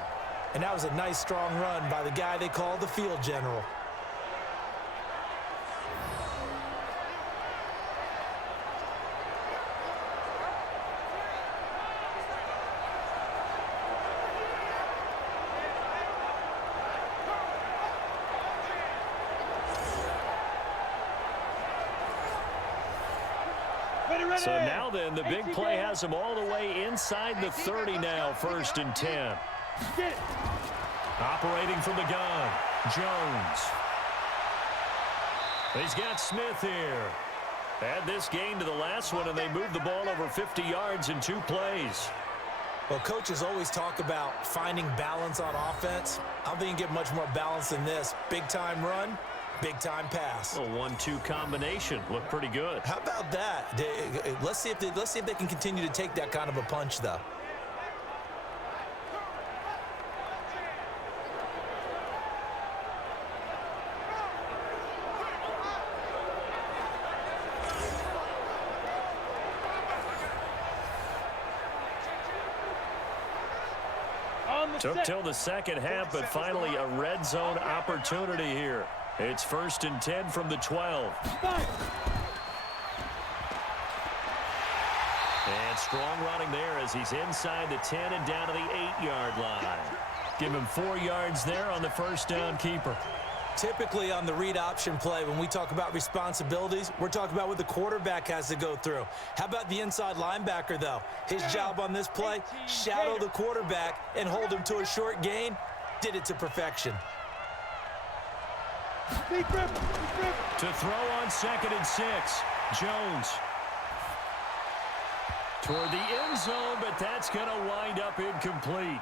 And that was a nice, strong run by the guy they call the field general. So now then, the big play has him all the way inside the 30 now, 1st and 10. Operating from the gun, Jones. He's got Smith here. Add this gain to the last one, and they moved the ball over 50 yards in 2 plays. Well, coaches always talk about finding balance on offense. I don't think you get much more balance than this. Big-time run, big-time pass. A 1-2 combination. Looked pretty good. How about that? Let's see if they can continue to take that kind of a punch, though. Took till the second half, but finally a red zone opportunity here. It's 1st and 10 from the 12. And strong running there as he's inside the 10 and down to the 8-yard line. Give him 4 yards there on the first down keeper. Typically on the read option play, when we talk about responsibilities, we're talking about what the quarterback has to go through. How about the inside linebacker, though? His job on this play, shadow the quarterback and hold him to a short gain. Did it to perfection. To throw on 2nd and 6, Jones. Toward the end zone, but that's going to wind up incomplete.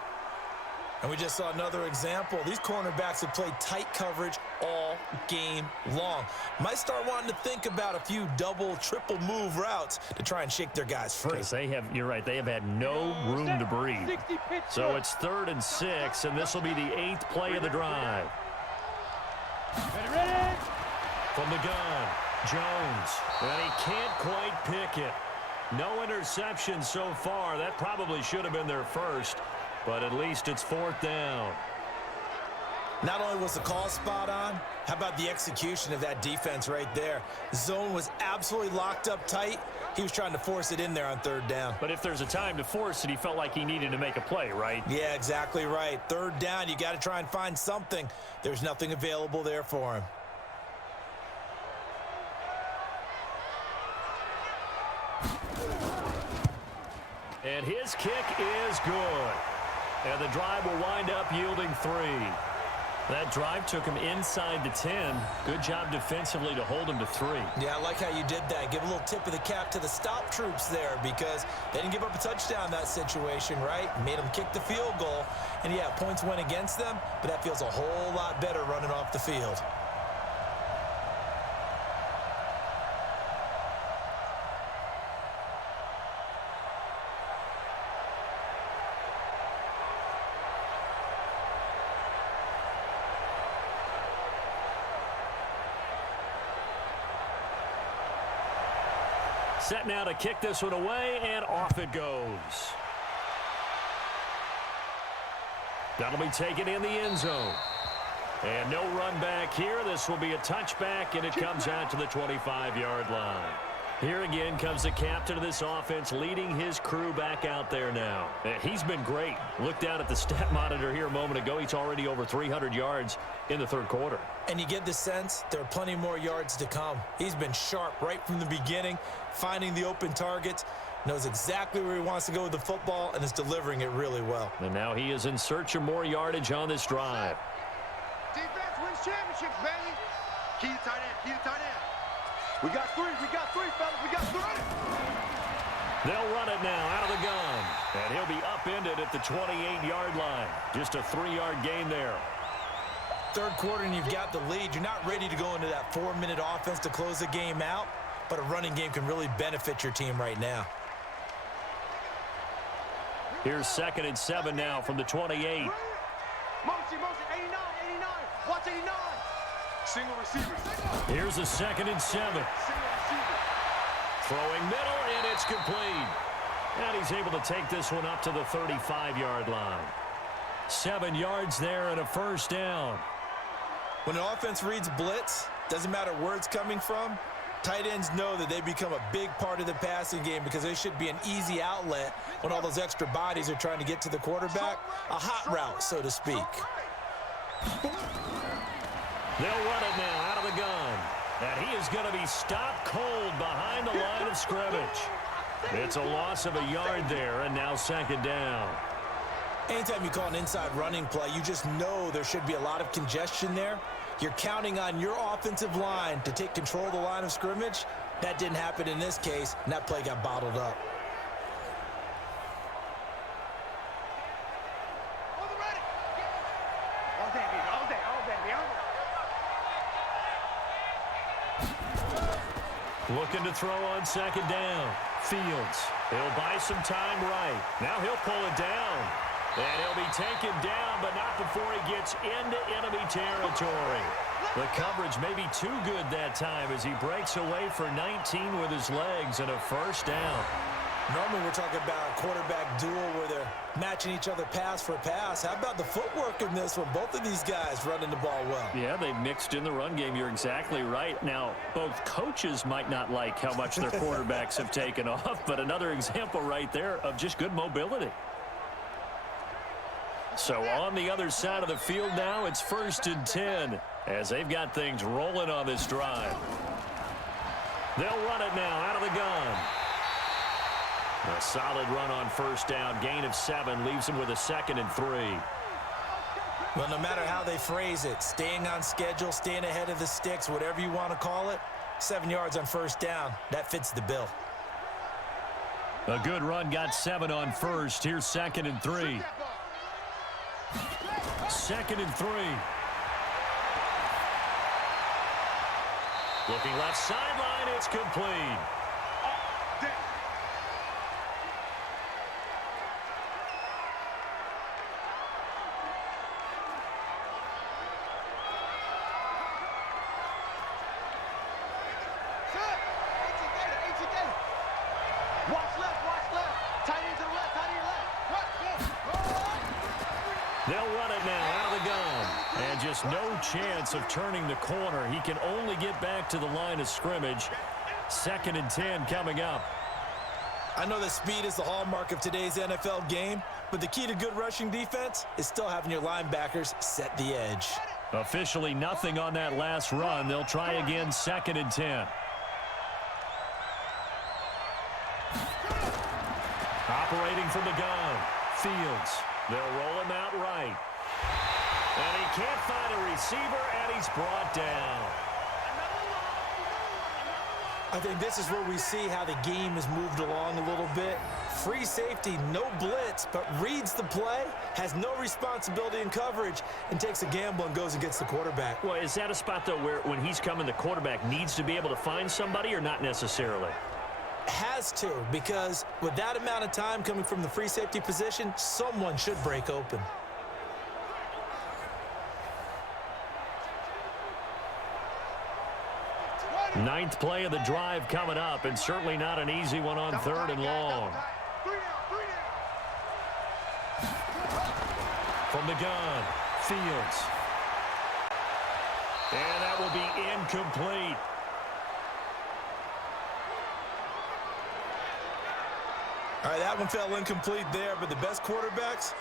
And we just saw another example. These cornerbacks have played tight coverage all game long. Might start wanting to think about a few double, triple move routes to try and shake their guys free. Because you're right, they have had no room to breathe. So it's 3rd and 6, and this will be the 8th play of the drive. Ready? From the gun, Jones. And he can't quite pick it. No interception so far. That probably should have been their first. But at least it's 4th down. Not only was the call spot on, how about the execution of that defense right there? Zone was absolutely locked up tight. He was trying to force it in there on 3rd down. But if there's a time to force it, he felt like he needed to make a play, right? Yeah, exactly right. 3rd down, you got to try and find something. There's nothing available there for him. And his kick is good. And the drive will wind up yielding 3. That drive took him inside the 10. Good job defensively to hold him to 3. Yeah, I like how you did that. Give a little tip of the cap to the stop troops there because they didn't give up a touchdown in that situation, right? Made them kick the field goal. And, yeah, points went against them, but that feels a whole lot better running off the field. Set now to kick this one away, and off it goes. That'll be taken in the end zone. And no run back here. This will be a touchback, and it comes out to the 25-yard line. Here again comes the captain of this offense, leading his crew back out there now. He's been great. Look down at the stat monitor here a moment ago. He's already over 300 yards in the 3rd quarter. And you get the sense there are plenty more yards to come. He's been sharp right from the beginning, finding the open targets, knows exactly where he wants to go with the football, and is delivering it really well. And now he is in search of more yardage on this drive. Defense wins championships, baby. Key to tight end, key to tight end. We got 3, fellas. We got 3. They'll run it now out of the gun. And he'll be upended at the 28-yard line. Just a 3-yard gain there. 3rd quarter and you've got the lead. You're not ready to go into that 4-minute offense to close the game out, but a running game can really benefit your team right now. Here's 2nd and 7 now from the 28. Motion, 89. Watch 89. Single receiver. Here's a 2nd and 7. Single receiver. Throwing middle, and it's complete. And he's able to take this one up to the 35-yard line. 7 yards there and a 1st down. When an offense reads blitz, doesn't matter where it's coming from, tight ends know that they become a big part of the passing game because they should be an easy outlet when all those extra bodies are trying to get to the quarterback. A hot route, so to speak. They'll run it now out of the gun. And he is going to be stopped cold behind the line of scrimmage. It's a loss of a yard there, and now 2nd down. Anytime you call an inside running play, you just know there should be a lot of congestion there. You're counting on your offensive line to take control of the line of scrimmage. That didn't happen in this case, and that play got bottled up. Looking to throw on 2nd down. Fields. He'll buy some time right. Now he'll pull it down. And he'll be taken down, but not before he gets into enemy territory. The coverage may be too good that time as he breaks away for 19 with his legs and a 1st down. Normally we're talking about a quarterback duel where they're matching each other pass for pass. How about the footwork in this one? Both of these guys running the ball well. Yeah, they've mixed in the run game. You're exactly right. Now, both coaches might not like how much their quarterbacks have taken off, but another example right there of just good mobility. So on the other side of the field now, it's 1st and 10. as they've got things rolling on this drive. They'll run it now out of the gun. A solid run on first down. Gain of 7 leaves him with a 2nd and 3. Well, no matter how they phrase it, staying on schedule, staying ahead of the sticks, whatever you want to call it, 7 yards on first down, that fits the bill. A good run got 7 on first. Here's 2nd and 3. 2nd and 3. Looking left sideline, it's complete. They'll run it now out of the gun. And just no chance of turning the corner. He can only get back to the line of scrimmage. 2nd and 10 coming up. I know that speed is the hallmark of today's NFL game, but the key to good rushing defense is still having your linebackers set the edge. Officially nothing on that last run. They'll try again 2nd and 10. Operating from the gun. Fields. They'll roll him out right. And he can't find a receiver, and he's brought down. I think this is where we see how the game has moved along a little bit. Free safety, no blitz, but reads the play, has no responsibility in coverage, and takes a gamble and goes and gets the quarterback. Well, is that a spot, though, where when he's coming, the quarterback needs to be able to find somebody or not necessarily? Has to, because with that amount of time coming from the free safety position, someone should break open. Ninth play of the drive coming up, and certainly not an easy one on 3rd and long. From the gun, Fields. And that will be incomplete. All right, that one fell incomplete there, but the best quarterbacks,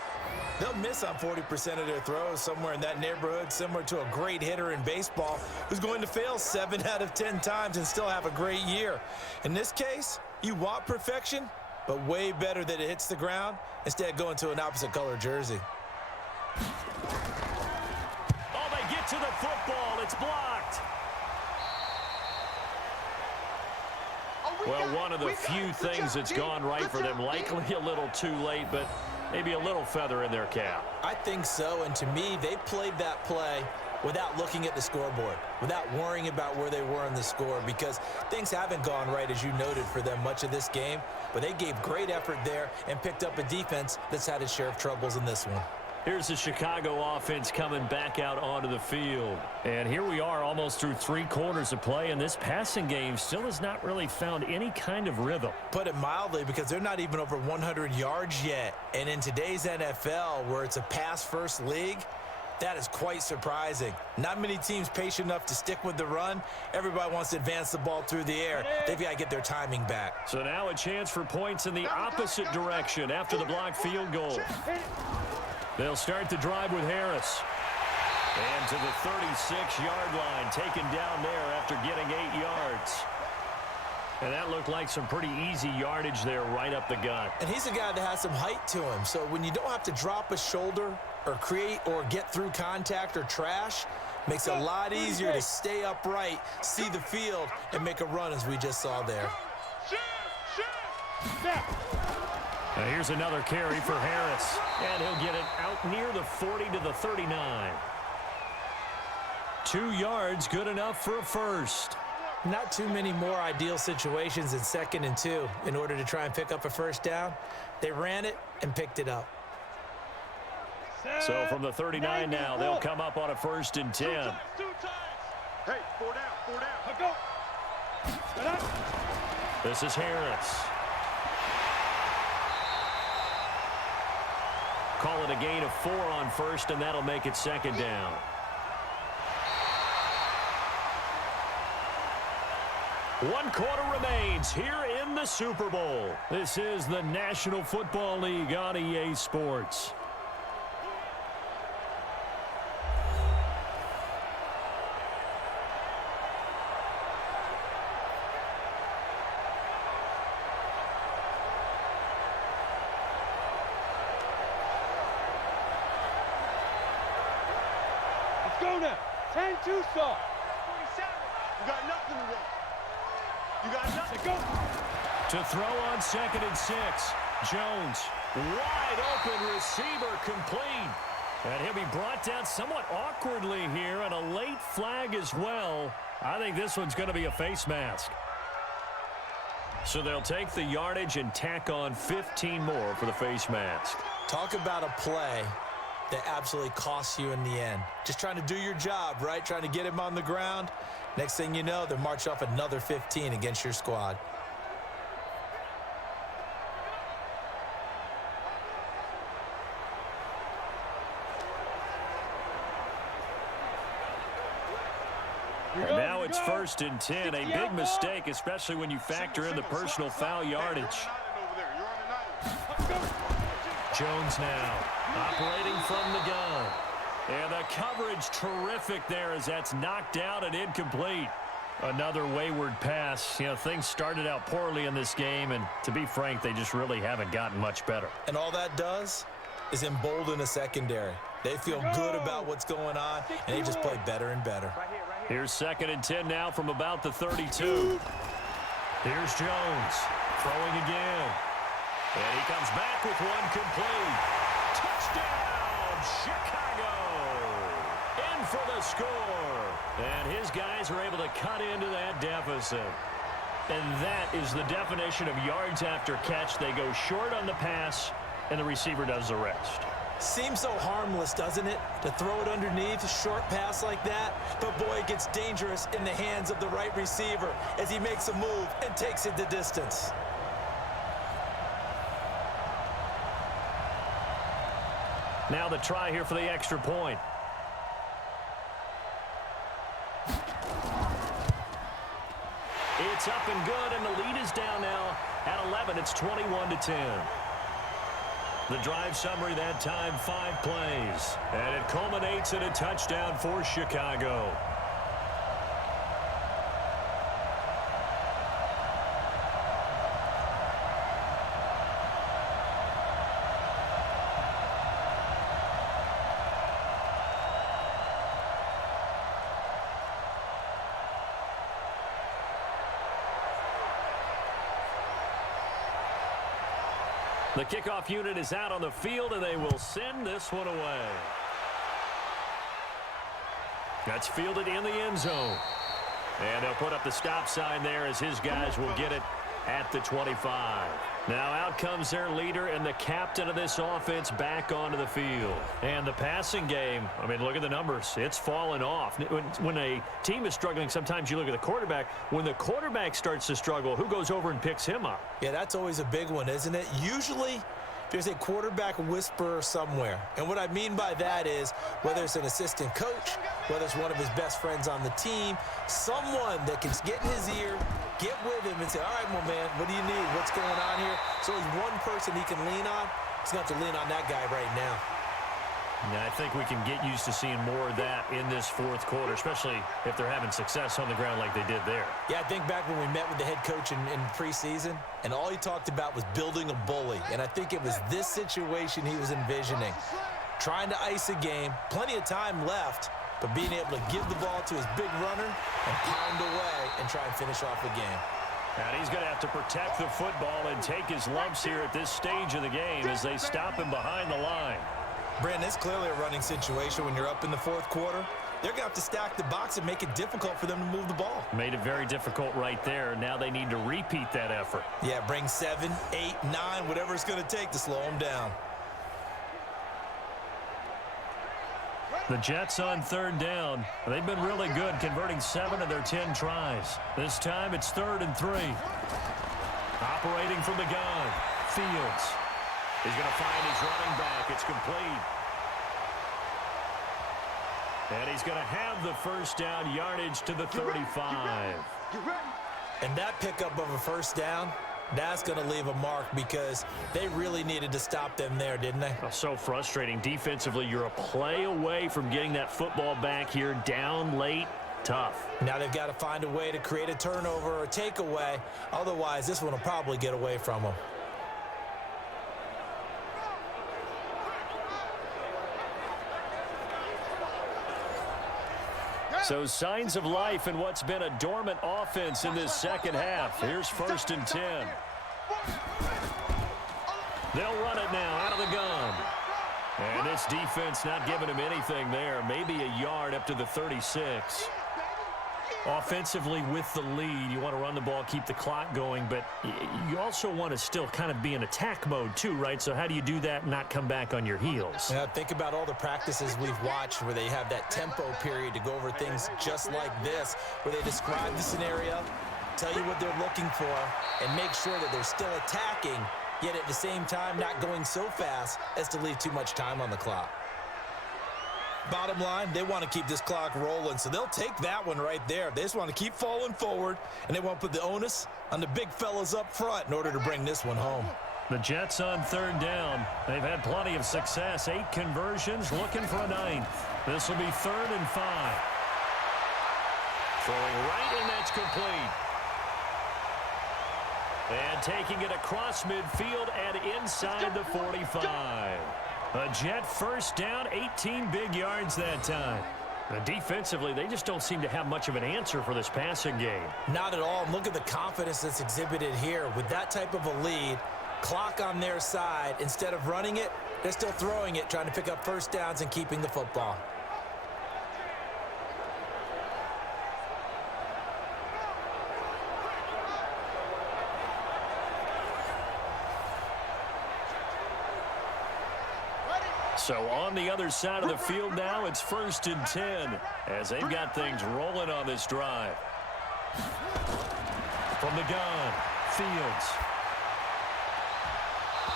they'll miss on 40% of their throws, somewhere in that neighborhood, similar to a great hitter in baseball who's going to fail 7 out of 10 times and still have a great year. In this case, you want perfection, but way better that it hits the ground instead of going to an opposite color jersey. Oh, they get to the football. It's blocked. Well, one of the few things that's gone right for them. Likely a little too late, but maybe a little feather in their cap. I think so, and to me, they played that play without looking at the scoreboard, without worrying about where they were in the score, because things haven't gone right, as you noted, for them much of this game, but they gave great effort there and picked up a defense that's had its share of troubles in this one. Here's the Chicago offense coming back out onto the field. And here we are almost through 3 quarters of play, and this passing game still has not really found any kind of rhythm. Put it mildly, because they're not even over 100 yards yet. And in today's NFL, where it's a pass-first league, that is quite surprising. Not many teams patient enough to stick with the run. Everybody wants to advance the ball through the air. They've got to get their timing back. So now a chance for points in the opposite direction after the blocked field goal. They'll start the drive with Harris. And to the 36-yard line, taken down there after getting 8 yards. And that looked like some pretty easy yardage there right up the gut. And he's a guy that has some height to him. So when you don't have to drop a shoulder or create or get through contact or trash, makes it a lot easier to stay upright, see the field, and make a run as we just saw there. Now here's another carry for Harris. And he'll get it out near the 40 to the 39. 2 yards, good enough for a first. Not too many more ideal situations in 2nd and 2 in order to try and pick up a first down. They ran it and picked it up. So from the 39 now, they'll come up on a 1st and 10. Hey, 4 down, 4 down. This is Harris. Call it a gain of 4 on first, and that'll make it 2nd down. One quarter remains here in the Super Bowl. This is the National Football League on EA Sports. 10 too soft. 47. You got nothing today. You got nothing. Go. To throw on 2nd and 6. Jones, wide open receiver, complete. And he'll be brought down somewhat awkwardly here, and a late flag as well. I think this one's going to be a face mask. So they'll take the yardage and tack on 15 more for the face mask. Talk about a play that absolutely costs you in the end. Just trying to do your job, right? Trying to get him on the ground. Next thing you know, they'll march off another 15 against your squad. And now it's 1st and 10. A big mistake, especially when you factor in the personal foul yardage. Jones now operating from the gun. And the coverage terrific there as that's knocked down and incomplete. Another wayward pass. You know, things started out poorly in this game, and to be frank, they just really haven't gotten much better. And all that does is embolden a secondary. They feel good about what's going on, and they just play better and better. Here's 2nd and 10 now from about the 32. Here's Jones throwing again. And he comes back with one complete. Touchdown, Chicago! In for the score. And his guys are able to cut into that deficit. And that is the definition of yards after catch. They go short on the pass, and the receiver does the rest. Seems so harmless, doesn't it, to throw it underneath a short pass like that? But, boy, it gets dangerous in the hands of the right receiver as he makes a move and takes it the distance. Now the try here for the extra point. It's up and good, and the lead is down now at 11. It's 21-10. The drive summary that time, 5 plays. And it culminates in a touchdown for Chicago. The kickoff unit is out on the field, and they will send this one away. That's fielded in the end zone. And they'll put up the stop sign there as his guys will get it at the 25. Now out comes their leader and the captain of this offense back onto the field. And the passing game, I mean, look at the numbers. It's fallen off. When a team is struggling, sometimes you look at the quarterback. When the quarterback starts to struggle, who goes over and picks him up? Yeah, that's always a big one, isn't it? Usually there's a quarterback whisperer somewhere. And what I mean by that is whether it's an assistant coach, whether it's one of his best friends on the team, someone that can get in his ear, get with him and say, all right, my man, what do you need? What's going on here? So he's one person he can lean on. He's going to have to lean on that guy right now. Yeah, I think we can get used to seeing more of that in this fourth quarter, especially if they're having success on the ground like they did there. Yeah, I think back when we met with the head coach in preseason, and all he talked about was building a bully. And I think it was this situation he was envisioning. Trying to ice a game, plenty of time left, but being able to give the ball to his big runner and pound away and try and finish off the game. And he's going to have to protect the football and take his lumps here at this stage of the game as they stop him behind the line. Brandon, it's clearly a running situation when you're up in the fourth quarter. They're going to have to stack the box and make it difficult for them to move the ball. Made it very difficult right there. Now they need to repeat that effort. Yeah, bring 7, 8, 9, whatever it's going to take to slow them down. The Jets on third down. They've been really good, converting 7 of their 10 tries. This time it's 3rd and 3. Operating from the gun, Fields. He's going to find his running back. It's complete. And he's going to have the first down, yardage to the 35. And that pickup of a first down, that's going to leave a mark because they really needed to stop them there, didn't they? Oh, so frustrating. Defensively, you're a play away from getting that football back here, down late. Tough. Now they've got to find a way to create a turnover or a takeaway. Otherwise, this one will probably get away from them. So signs of life in what's been a dormant offense in this second half. Here's 1st and 10. They'll run it now out of the gun. And this defense not giving him anything there. Maybe a yard up to the 36. Offensively with the lead, you want to run the ball, keep the clock going, but you also want to still kind of be in attack mode too, right? So how do you do that and not come back on your heels? Yeah, think about all the practices we've watched where they have that tempo period to go over things just like this, where they describe the scenario, tell you what they're looking for, and make sure that they're still attacking, yet at the same time not going so fast as to leave too much time on the clock. Bottom line, they want to keep this clock rolling, so they'll take that one right there. They just want to keep falling forward, and they want to put the onus on the big fellas up front in order to bring this one home. The Jets on 3rd down. They've had plenty of success. 8 conversions, looking for a 9th. This will be 3rd and 5. Throwing right, and that's complete. And taking it across midfield and inside the 45. A Jet 1st down, 18 big yards that time. And defensively, they just don't seem to have much of an answer for this passing game. Not at all. And look at the confidence that's exhibited here. With that type of a lead, clock on their side, instead of running it, they're still throwing it, trying to pick up 1st downs and keeping the football. So on the other side of the field now, it's 1st and 10 as they've got things rolling on this drive. From the gun, Fields.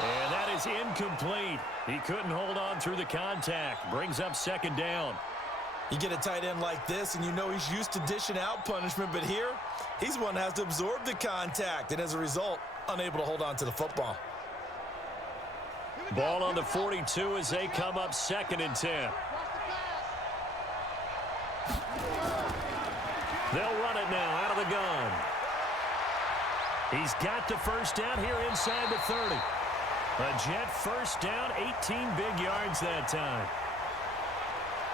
And that is incomplete. He couldn't hold on through the contact. Brings up 2nd down. You get a tight end like this, and you know he's used to dishing out punishment, but here, he's one that has to absorb the contact, and as a result, unable to hold on to the football. Ball on the 42 as they come up 2nd and 10. They'll run it now out of the gun. He's got the 1st down here inside the 30. A Jet 1st down, 18 big yards that time.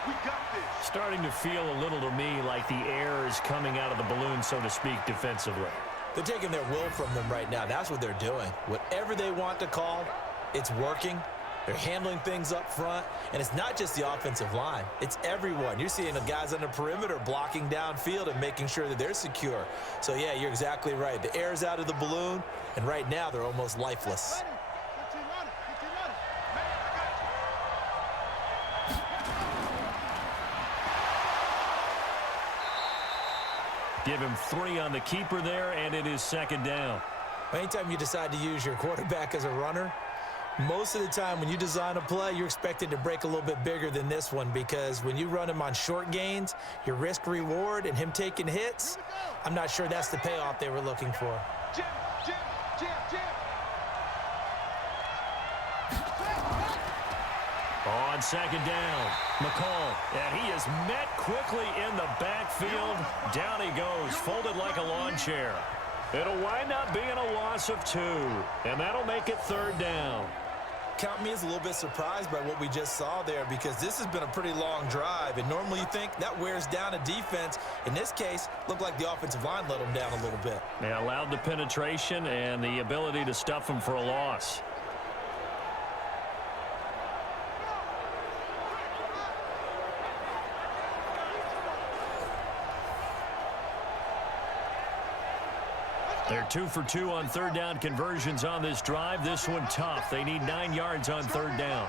We got this. Starting to feel a little to me like the air is coming out of the balloon, so to speak, defensively. They're taking their will from them right now. That's what they're doing. Whatever they want to call, it's working. They're handling things up front, and it's not just the offensive line. It's everyone. You're seeing the guys on the perimeter blocking downfield and making sure that they're secure. So, yeah, you're exactly right. The air's out of the balloon, and right now they're almost lifeless. Give him 3 on the keeper there, and it is 2nd down. Anytime you decide to use your quarterback as a runner, most of the time when you design a play, you're expected to break a little bit bigger than this one, because when you run him on short gains, your risk-reward and him taking hits, I'm not sure that's the payoff they were looking for. Jim. On 2nd down, McCall, and he is met quickly in the backfield. Down he goes, folded like a lawn chair. It'll wind up being a loss of 2, and that'll make it 3rd down. Count me as a little bit surprised by what we just saw there, because this has been a pretty long drive, and normally you think that wears down a defense. In this case, looked like the offensive line let them down a little bit. They allowed the penetration and the ability to stuff them for a loss. They're 2 for 2 on 3rd down conversions on this drive. This one tough. They need 9 yards on 3rd down.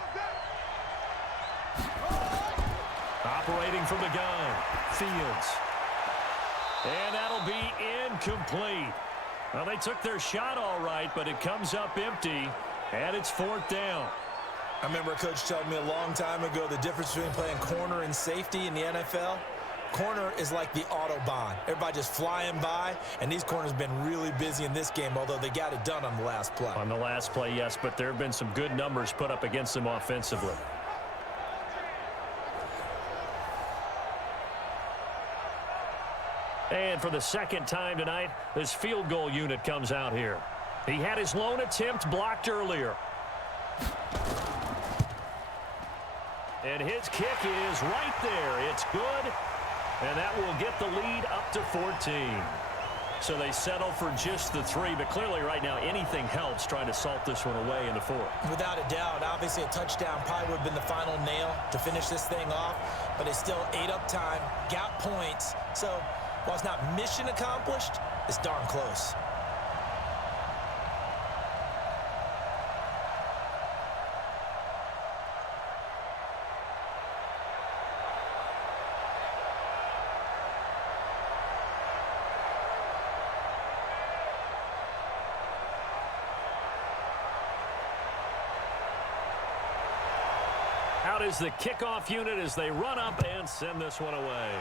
Operating from the gun, Fields. And that'll be incomplete. Well, they took their shot all right, but it comes up empty, and it's 4th down. I remember a coach telling me a long time ago the difference between playing corner and safety in the NFL. Corner is like the Autobahn. Everybody just flying by, and these corners have been really busy in this game, although they got it done on the last play. On the last play, yes, but there have been some good numbers put up against them offensively. And for the 2nd time tonight, this field goal unit comes out here. He had his lone attempt blocked earlier. And his kick is right there. It's good. And that will get the lead up to 14. So they settle for just the 3, but clearly right now anything helps trying to salt this one away in the 4th. Without a doubt, obviously a touchdown probably would have been the final nail to finish this thing off, but it's still 8 up time, got points. So while it's not mission accomplished, it's darn close. Out is the kickoff unit as they run up and send this one away.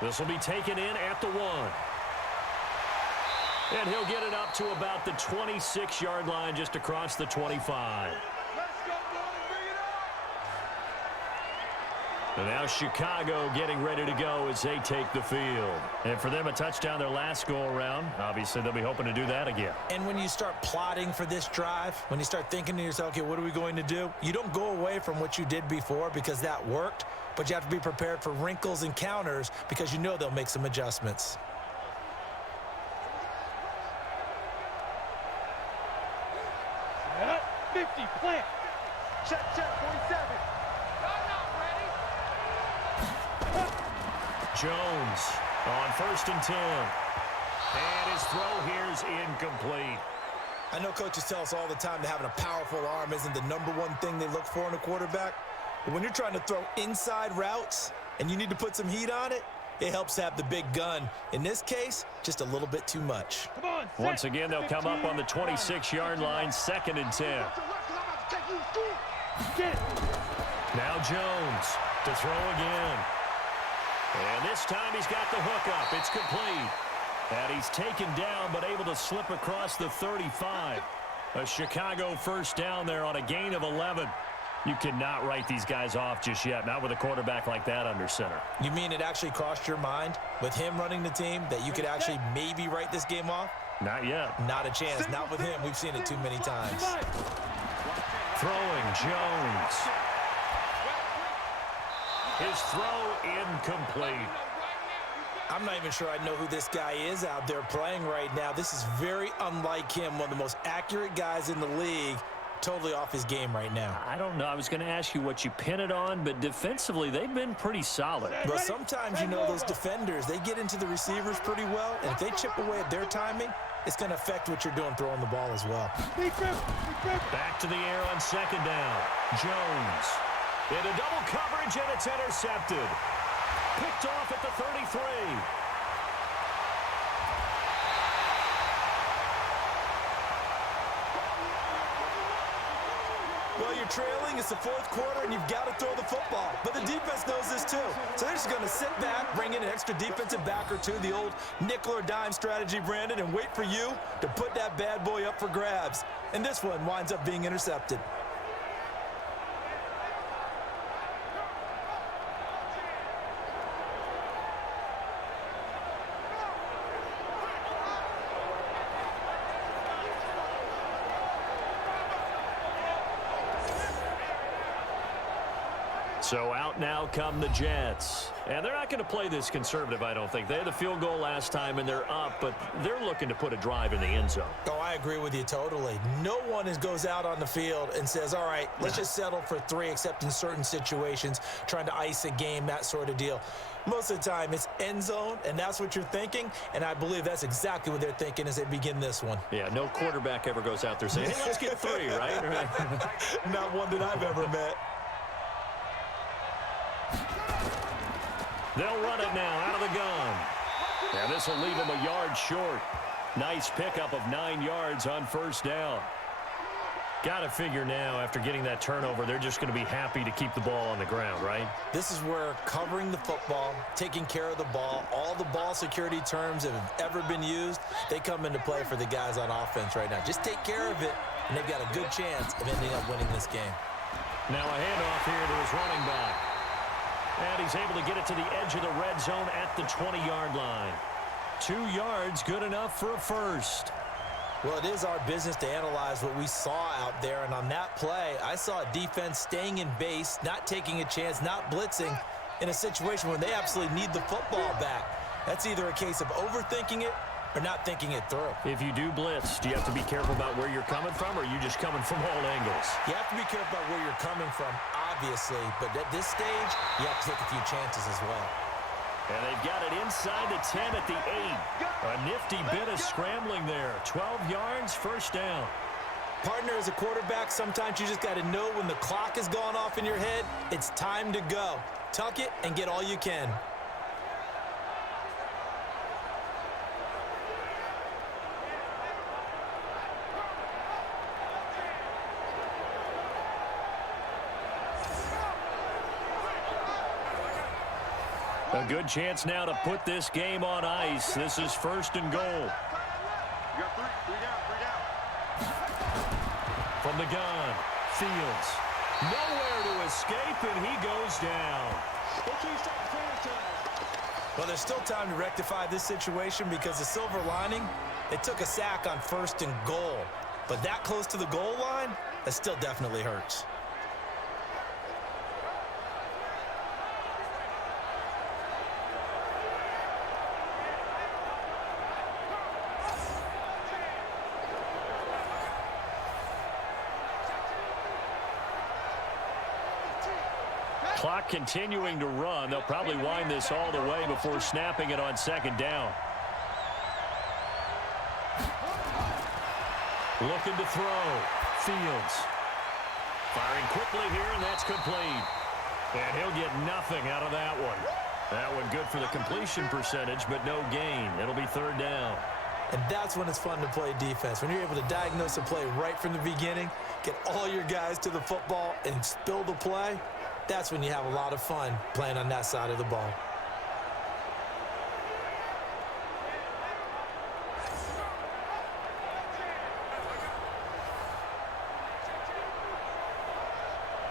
This will be taken in at the 1. And he'll get it up to about the 26-yard line just across the 25. And now Chicago getting ready to go as they take the field. And for them, a touchdown their last go-around. Obviously, they'll be hoping to do that again. And when you start plotting for this drive, when you start thinking to yourself, okay, what are we going to do? You don't go away from what you did before because that worked, but you have to be prepared for wrinkles and counters because you know they'll make some adjustments. Set, 50, plant. Check, 47. Jones on 1st and 10. And his throw here is incomplete. I know coaches tell us all the time that having a powerful arm isn't the #1 thing they look for in a quarterback. But when you're trying to throw inside routes and you need to put some heat on it, it helps to have the big gun. In this case, just a little bit too much. Come on, Once again, they'll come up on the 26-yard line, 2nd and 10. Now Jones to throw again. And this time he's got the hook up. It's complete. And he's taken down but able to slip across the 35. A Chicago first down there on a gain of 11. You cannot write these guys off just yet, not with a quarterback like that under center. You mean it actually crossed your mind with him running the team that you could actually maybe write this game off? Not yet. Not a chance. Not with him. We've seen it too many times. Throwing Jones. His throw incomplete. I'm not even sure I know who this guy is out there playing right now. This is very unlike him, one of the most accurate guys in the league. Totally off his game right now. I don't know. I was going to ask you what you pin it on, but defensively, they've been pretty solid. But sometimes, you know, those defenders, they get into the receivers pretty well, and if they chip away at their timing, it's going to affect what you're doing throwing the ball as well. Back to the air on 2nd down. Jones. Into double coverage, and it's intercepted. Picked off at the 33. Well, you're trailing. It's the 4th quarter, and you've got to throw the football. But the defense knows this, too. So they're just going to sit back, bring in an extra defensive back or two, the old nickel or dime strategy, Brandon, and wait for you to put that bad boy up for grabs. And this one winds up being intercepted. So out now come the Jets. And they're not going to play this conservative, I don't think. They had the field goal last time, and they're up, but they're looking to put a drive in the end zone. Oh, I agree with you totally. No one goes out on the field and says, all right, let's just settle for 3, except in certain situations, trying to ice a game, that sort of deal. Most of the time, it's end zone, and that's what you're thinking, and I believe that's exactly what they're thinking as they begin this one. Yeah, no quarterback ever goes out there saying, hey, let's get 3, right? Not one that I've ever met. They'll run it now out of the gun. And this will leave them a yard short. Nice pickup of 9 yards on 1st down. Got to figure now, after getting that turnover, they're just going to be happy to keep the ball on the ground, right? This is where covering the football, taking care of the ball, all the ball security terms that have ever been used, they come into play for the guys on offense right now. Just take care of it, and they've got a good chance of ending up winning this game. Now a handoff here to his running back. And he's able to get it to the edge of the red zone at the 20-yard line. 2 yards, good enough for a first. Well, it is our business to analyze what we saw out there, and on that play, I saw a defense staying in base, not taking a chance, not blitzing, in a situation when they absolutely need the football back. That's either a case of overthinking it or not thinking it through. If you do blitz, do you have to be careful about where you're coming from, or are you just coming from all angles? You have to be careful about where you're coming from, obviously, but at this stage, you have to take a few chances as well. And they've got it inside the 10 at the 8. A nifty bit of scrambling there. 12 yards, first down. Partner, as a quarterback, sometimes you just got to know when the clock is going off in your head, it's time to go. Tuck it and get all you can. A good chance now to put this game on ice. This is first and goal. You got three down. From the gun, Fields. Nowhere to escape, and he goes down. Well, there's still time to rectify this situation because the silver lining, they took a sack on first and goal. But that close to the goal line, that still definitely hurts. Clock continuing to run. They'll probably wind this all the way before snapping it on second down. Looking to throw. Fields. Firing quickly here, and that's complete. And he'll get nothing out of that one. That one good for the completion percentage, but no gain. It'll be third down. And that's when it's fun to play defense. When you're able to diagnose a play right from the beginning, get all your guys to the football, and spill the play, that's when you have a lot of fun playing on that side of the ball.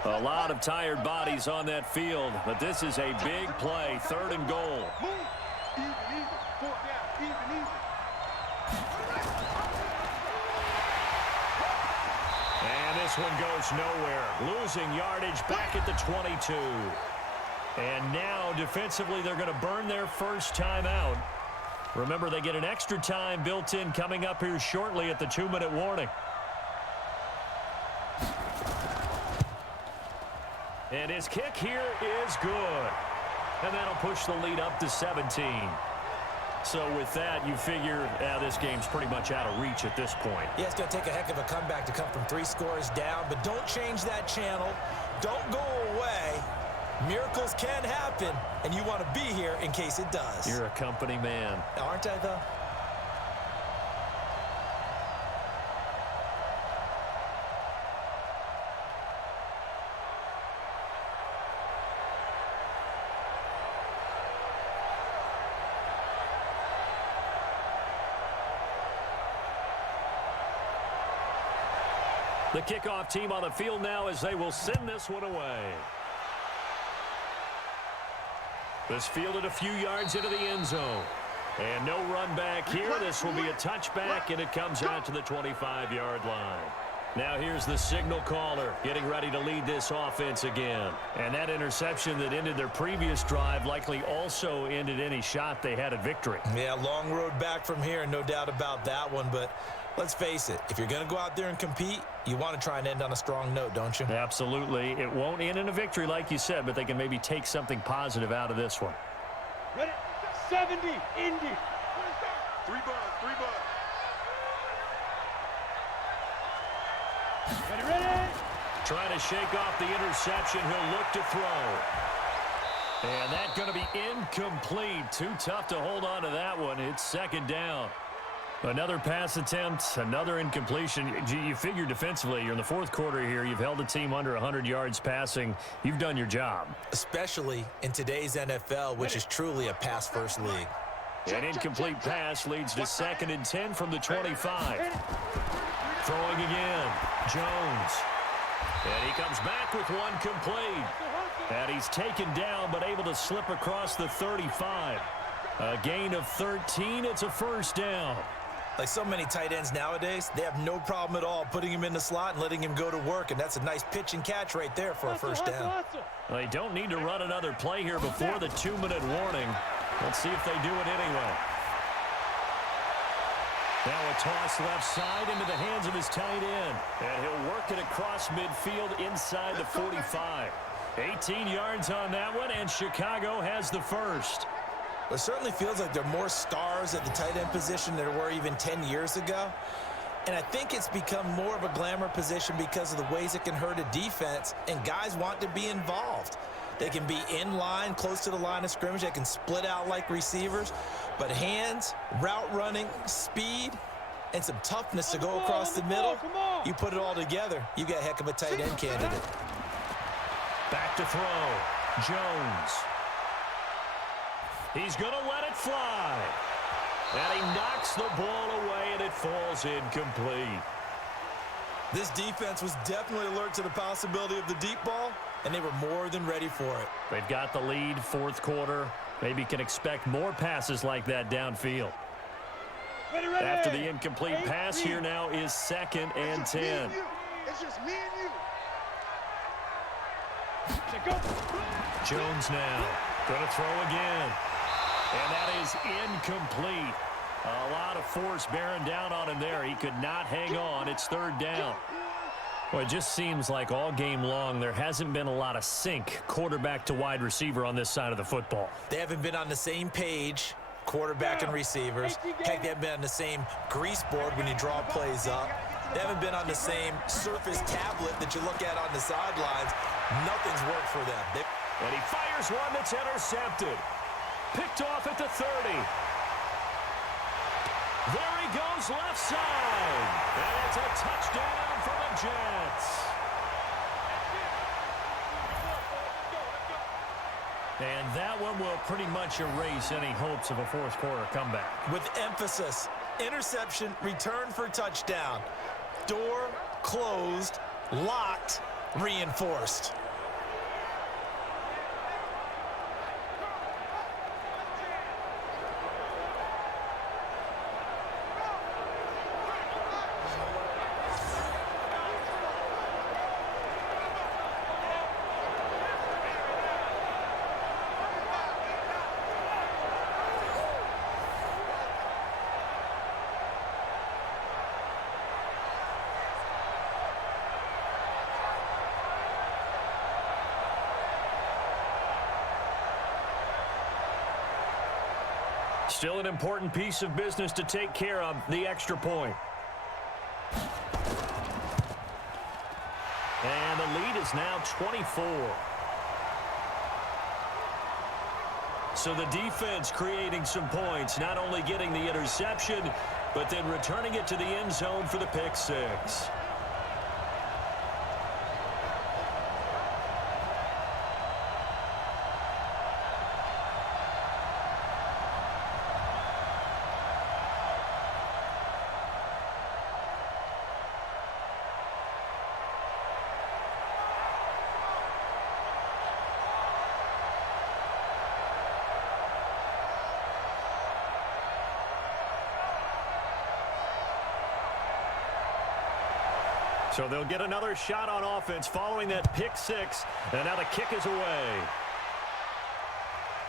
A lot of tired bodies on that field, but this is a big play, third and goal. Even, fourth down, even. And this one goes nowhere. Losing yardage back at the 22. And now defensively they're going to burn their first time out. Remember, they get an extra time built in coming up here shortly at the 2-minute warning. And his kick here is good. And that'll push the lead up to 17. So with that, you figure this game's pretty much out of reach at this point. Yeah, it's going to take a heck of a comeback to come from 3 scores down, but don't change that channel. Don't go away. Miracles can happen, and you want to be here in case it does. You're a company man. Aren't I, though? The kickoff team on the field now as they will send this one away. This fielded a few yards into the end zone. And no run back here. This will be a touchback, and it comes out to the 25-yard line. Now here's the signal caller getting ready to lead this offense again. And that interception that ended their previous drive likely also ended any shot they had at victory. Yeah, long road back from here, no doubt about that one. But let's face it, if you're going to go out there and compete, you want to try and end on a strong note, don't you? Absolutely. It won't end in a victory like you said, but they can maybe take something positive out of this one. Ready? 70, Indy. 3 bucks. Ready? Trying to shake off the interception. He'll look to throw. And that's going to be incomplete. Too tough to hold on to that one. It's second down. Another pass attempt, another incompletion. You figure defensively, you're in the fourth quarter here. You've held a team under 100 yards passing. You've done your job. Especially in today's NFL, which is truly a pass-first league. An incomplete pass leads to 2nd and 10 from the 25. Throwing again, Jones. And he comes back with one complete. And he's taken down, but able to slip across the 35. A gain of 13. It's a first down. Like so many tight ends nowadays, they have no problem at all putting him in the slot and letting him go to work, and that's a nice pitch and catch right there for a first down. Well, they don't need to run another play here before the 2-minute warning. Let's see if they do it anyway. Now a toss left side into the hands of his tight end. And he'll work it across midfield inside the 45. 18 yards on that one, and Chicago has the first. It certainly feels like there are more stars at the tight end position than there were even 10 years ago. And I think it's become more of a glamour position because of the ways it can hurt a defense, and guys want to be involved. They can be in line, close to the line of scrimmage. They can split out like receivers. But hands, route running, speed, and some toughness to go across the middle, you put it all together, you got a heck of a tight end candidate. Back to throw. Jones. He's going to let it fly. And he knocks the ball away, and it falls incomplete. This defense was definitely alert to the possibility of the deep ball, and they were more than ready for it. They've got the lead, fourth quarter. Maybe can expect more passes like that downfield. Ready. After the incomplete pass, here now is 2nd and 10. It's just me and you. Jones now going to throw again. And that is incomplete. A lot of force bearing down on him there. He could not hang on. It's 3rd down. Well, it just seems like all game long there hasn't been a lot of sync quarterback to wide receiver on this side of the football. They haven't been on the same page, quarterback and receivers. Heck, they haven't been on the same grease board when you draw plays up. They haven't been on the same surface tablet that you look at on the sidelines. Nothing's worked for them. And he fires one that's intercepted. Picked off at the 30. There he goes left side. And it's a touchdown for the Jets. And that one will pretty much erase any hopes of a fourth quarter comeback. With emphasis, interception, return for touchdown. Door closed, locked, reinforced. Still an important piece of business to take care of, the extra point. And the lead is now 24. So the defense creating some points, not only getting the interception, but then returning it to the end zone for the pick six. So they'll get another shot on offense following that pick six. And now the kick is away.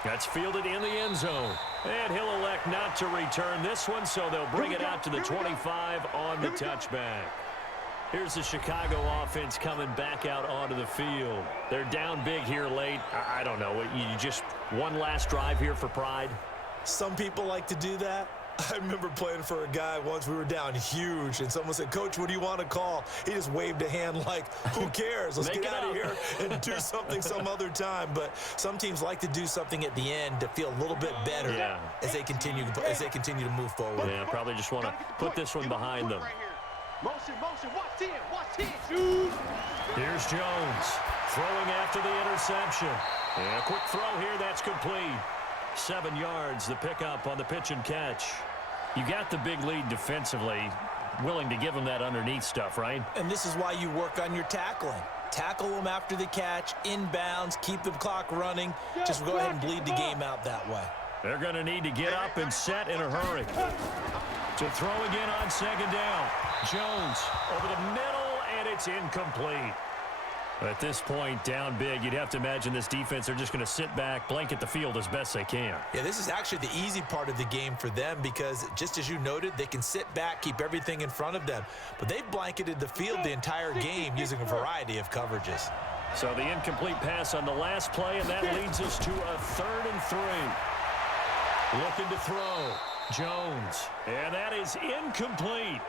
That's fielded in the end zone. And he'll elect not to return this one, so they'll bring it out to the 25 on the touchback. Here's the Chicago offense coming back out onto the field. They're down big here late. I don't know. You just one last drive here for pride? Some people like to do that. I remember playing for a guy once. We were down huge, and someone said, "Coach, what do you want to call?" He just waved a hand like, who cares? Let's get out of here and do something some other time. But some teams like to do something at the end to feel a little bit better as they continue to move forward. Yeah, probably just want to put this one behind them. Motion, watch 10, shoot. Here's Jones throwing after the interception. And a quick throw here, that's complete. 7 yards, the pickup on the pitch and catch. You got the big lead defensively, willing to give them that underneath stuff, right? And this is why you work on your tackling. Tackle them after the catch, inbounds, keep the clock running. Just go ahead and bleed the game out that way. They're going to need to get up and set in a hurry. To throw again on second down. Jones over the middle, and it's incomplete. At this point, down big, you'd have to imagine this defense, they're just going to sit back, blanket the field as best they can. Yeah, this is actually the easy part of the game for them because, just as you noted, they can sit back, keep everything in front of them. But they've blanketed the field the entire game using a variety of coverages. So the incomplete pass on the last play, and that leads us to a 3rd and 3. Looking to throw. Jones. And that is incomplete.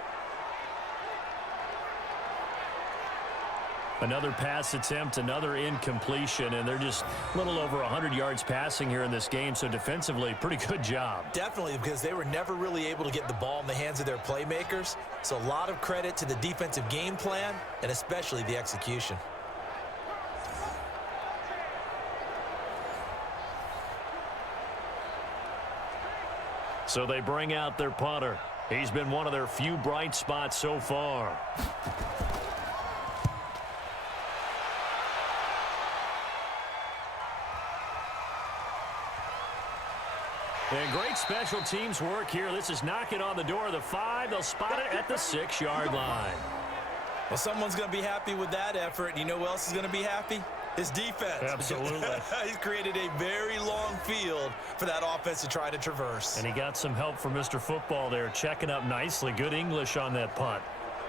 Another pass attempt, another incompletion, and they're just a little over 100 yards passing here in this game, so defensively, pretty good job. Definitely, because they were never really able to get the ball in the hands of their playmakers, so a lot of credit to the defensive game plan, and especially the execution. So they bring out their punter. He's been one of their few bright spots so far. And great special teams work here. This is knocking on the door of the 5. They'll spot it at the 6-yard line. Well, someone's going to be happy with that effort. And you know who else is going to be happy? His defense. Absolutely. He's created a very long field for that offense to try to traverse. And he got some help from Mr. Football there, checking up nicely. Good English on that punt.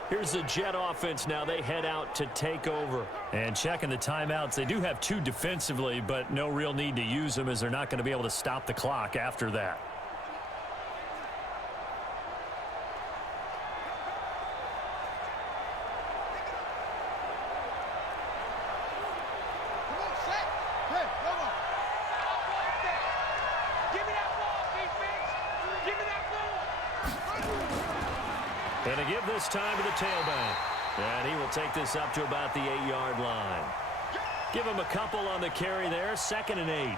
Here's the Jet offense now. They head out to take over. And checking the timeouts. They do have 2 defensively, but no real need to use them as they're not going to be able to stop the clock after that. And to give this time to the tailback. And he will take this up to about the 8-yard line. Give him a couple on the carry there. 2nd and 8.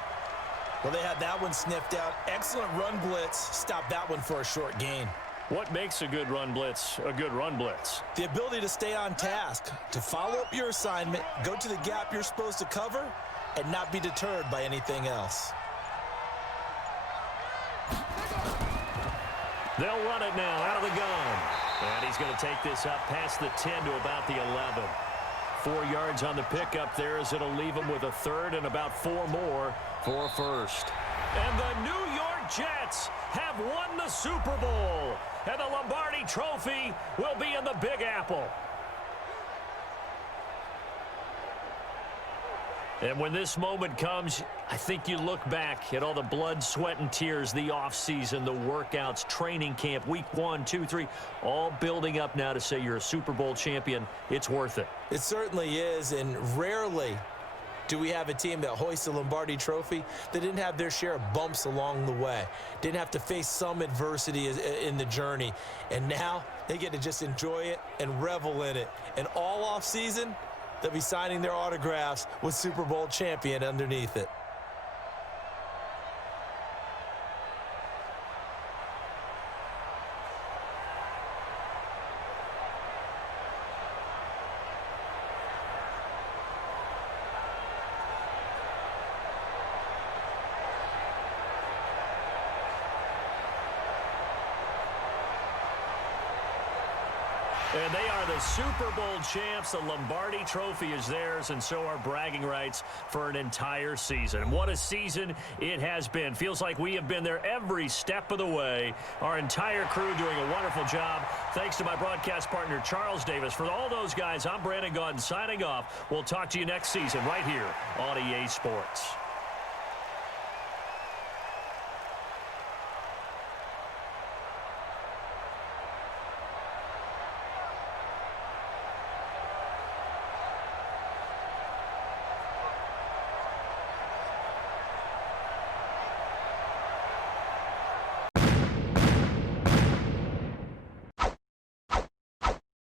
Well, they had that one sniffed out. Excellent run blitz. Stop that one for a short gain. What makes a good run blitz a good run blitz? The ability to stay on task, to follow up your assignment, go to the gap you're supposed to cover, and not be deterred by anything else. They'll run it now out of the gun. And he's going to take this up past the 10 to about the 11. 4 yards on the pickup there as it'll leave him with a 3rd and about 4 more for a 1st. And the New York Jets have won the Super Bowl. And the Lombardi Trophy will be in the Big Apple. And when this moment comes, I think you look back at all the blood, sweat, and tears, the offseason, the workouts, training camp, week 1, 2, 3, all building up now to say you're a Super Bowl champion. It's worth it. It certainly is, and rarely do we have a team that hoists the Lombardi Trophy that didn't have their share of bumps along the way, didn't have to face some adversity in the journey, and now they get to just enjoy it and revel in it. And all offseason, they'll be signing their autographs with Super Bowl champion underneath it. And they are the Super Bowl champs. The Lombardi Trophy is theirs, and so are bragging rights for an entire season. What a season it has been. Feels like we have been there every step of the way. Our entire crew doing a wonderful job. Thanks to my broadcast partner, Charles Davis. For all those guys, I'm Brandon Gaudin signing off. We'll talk to you next season right here on EA Sports.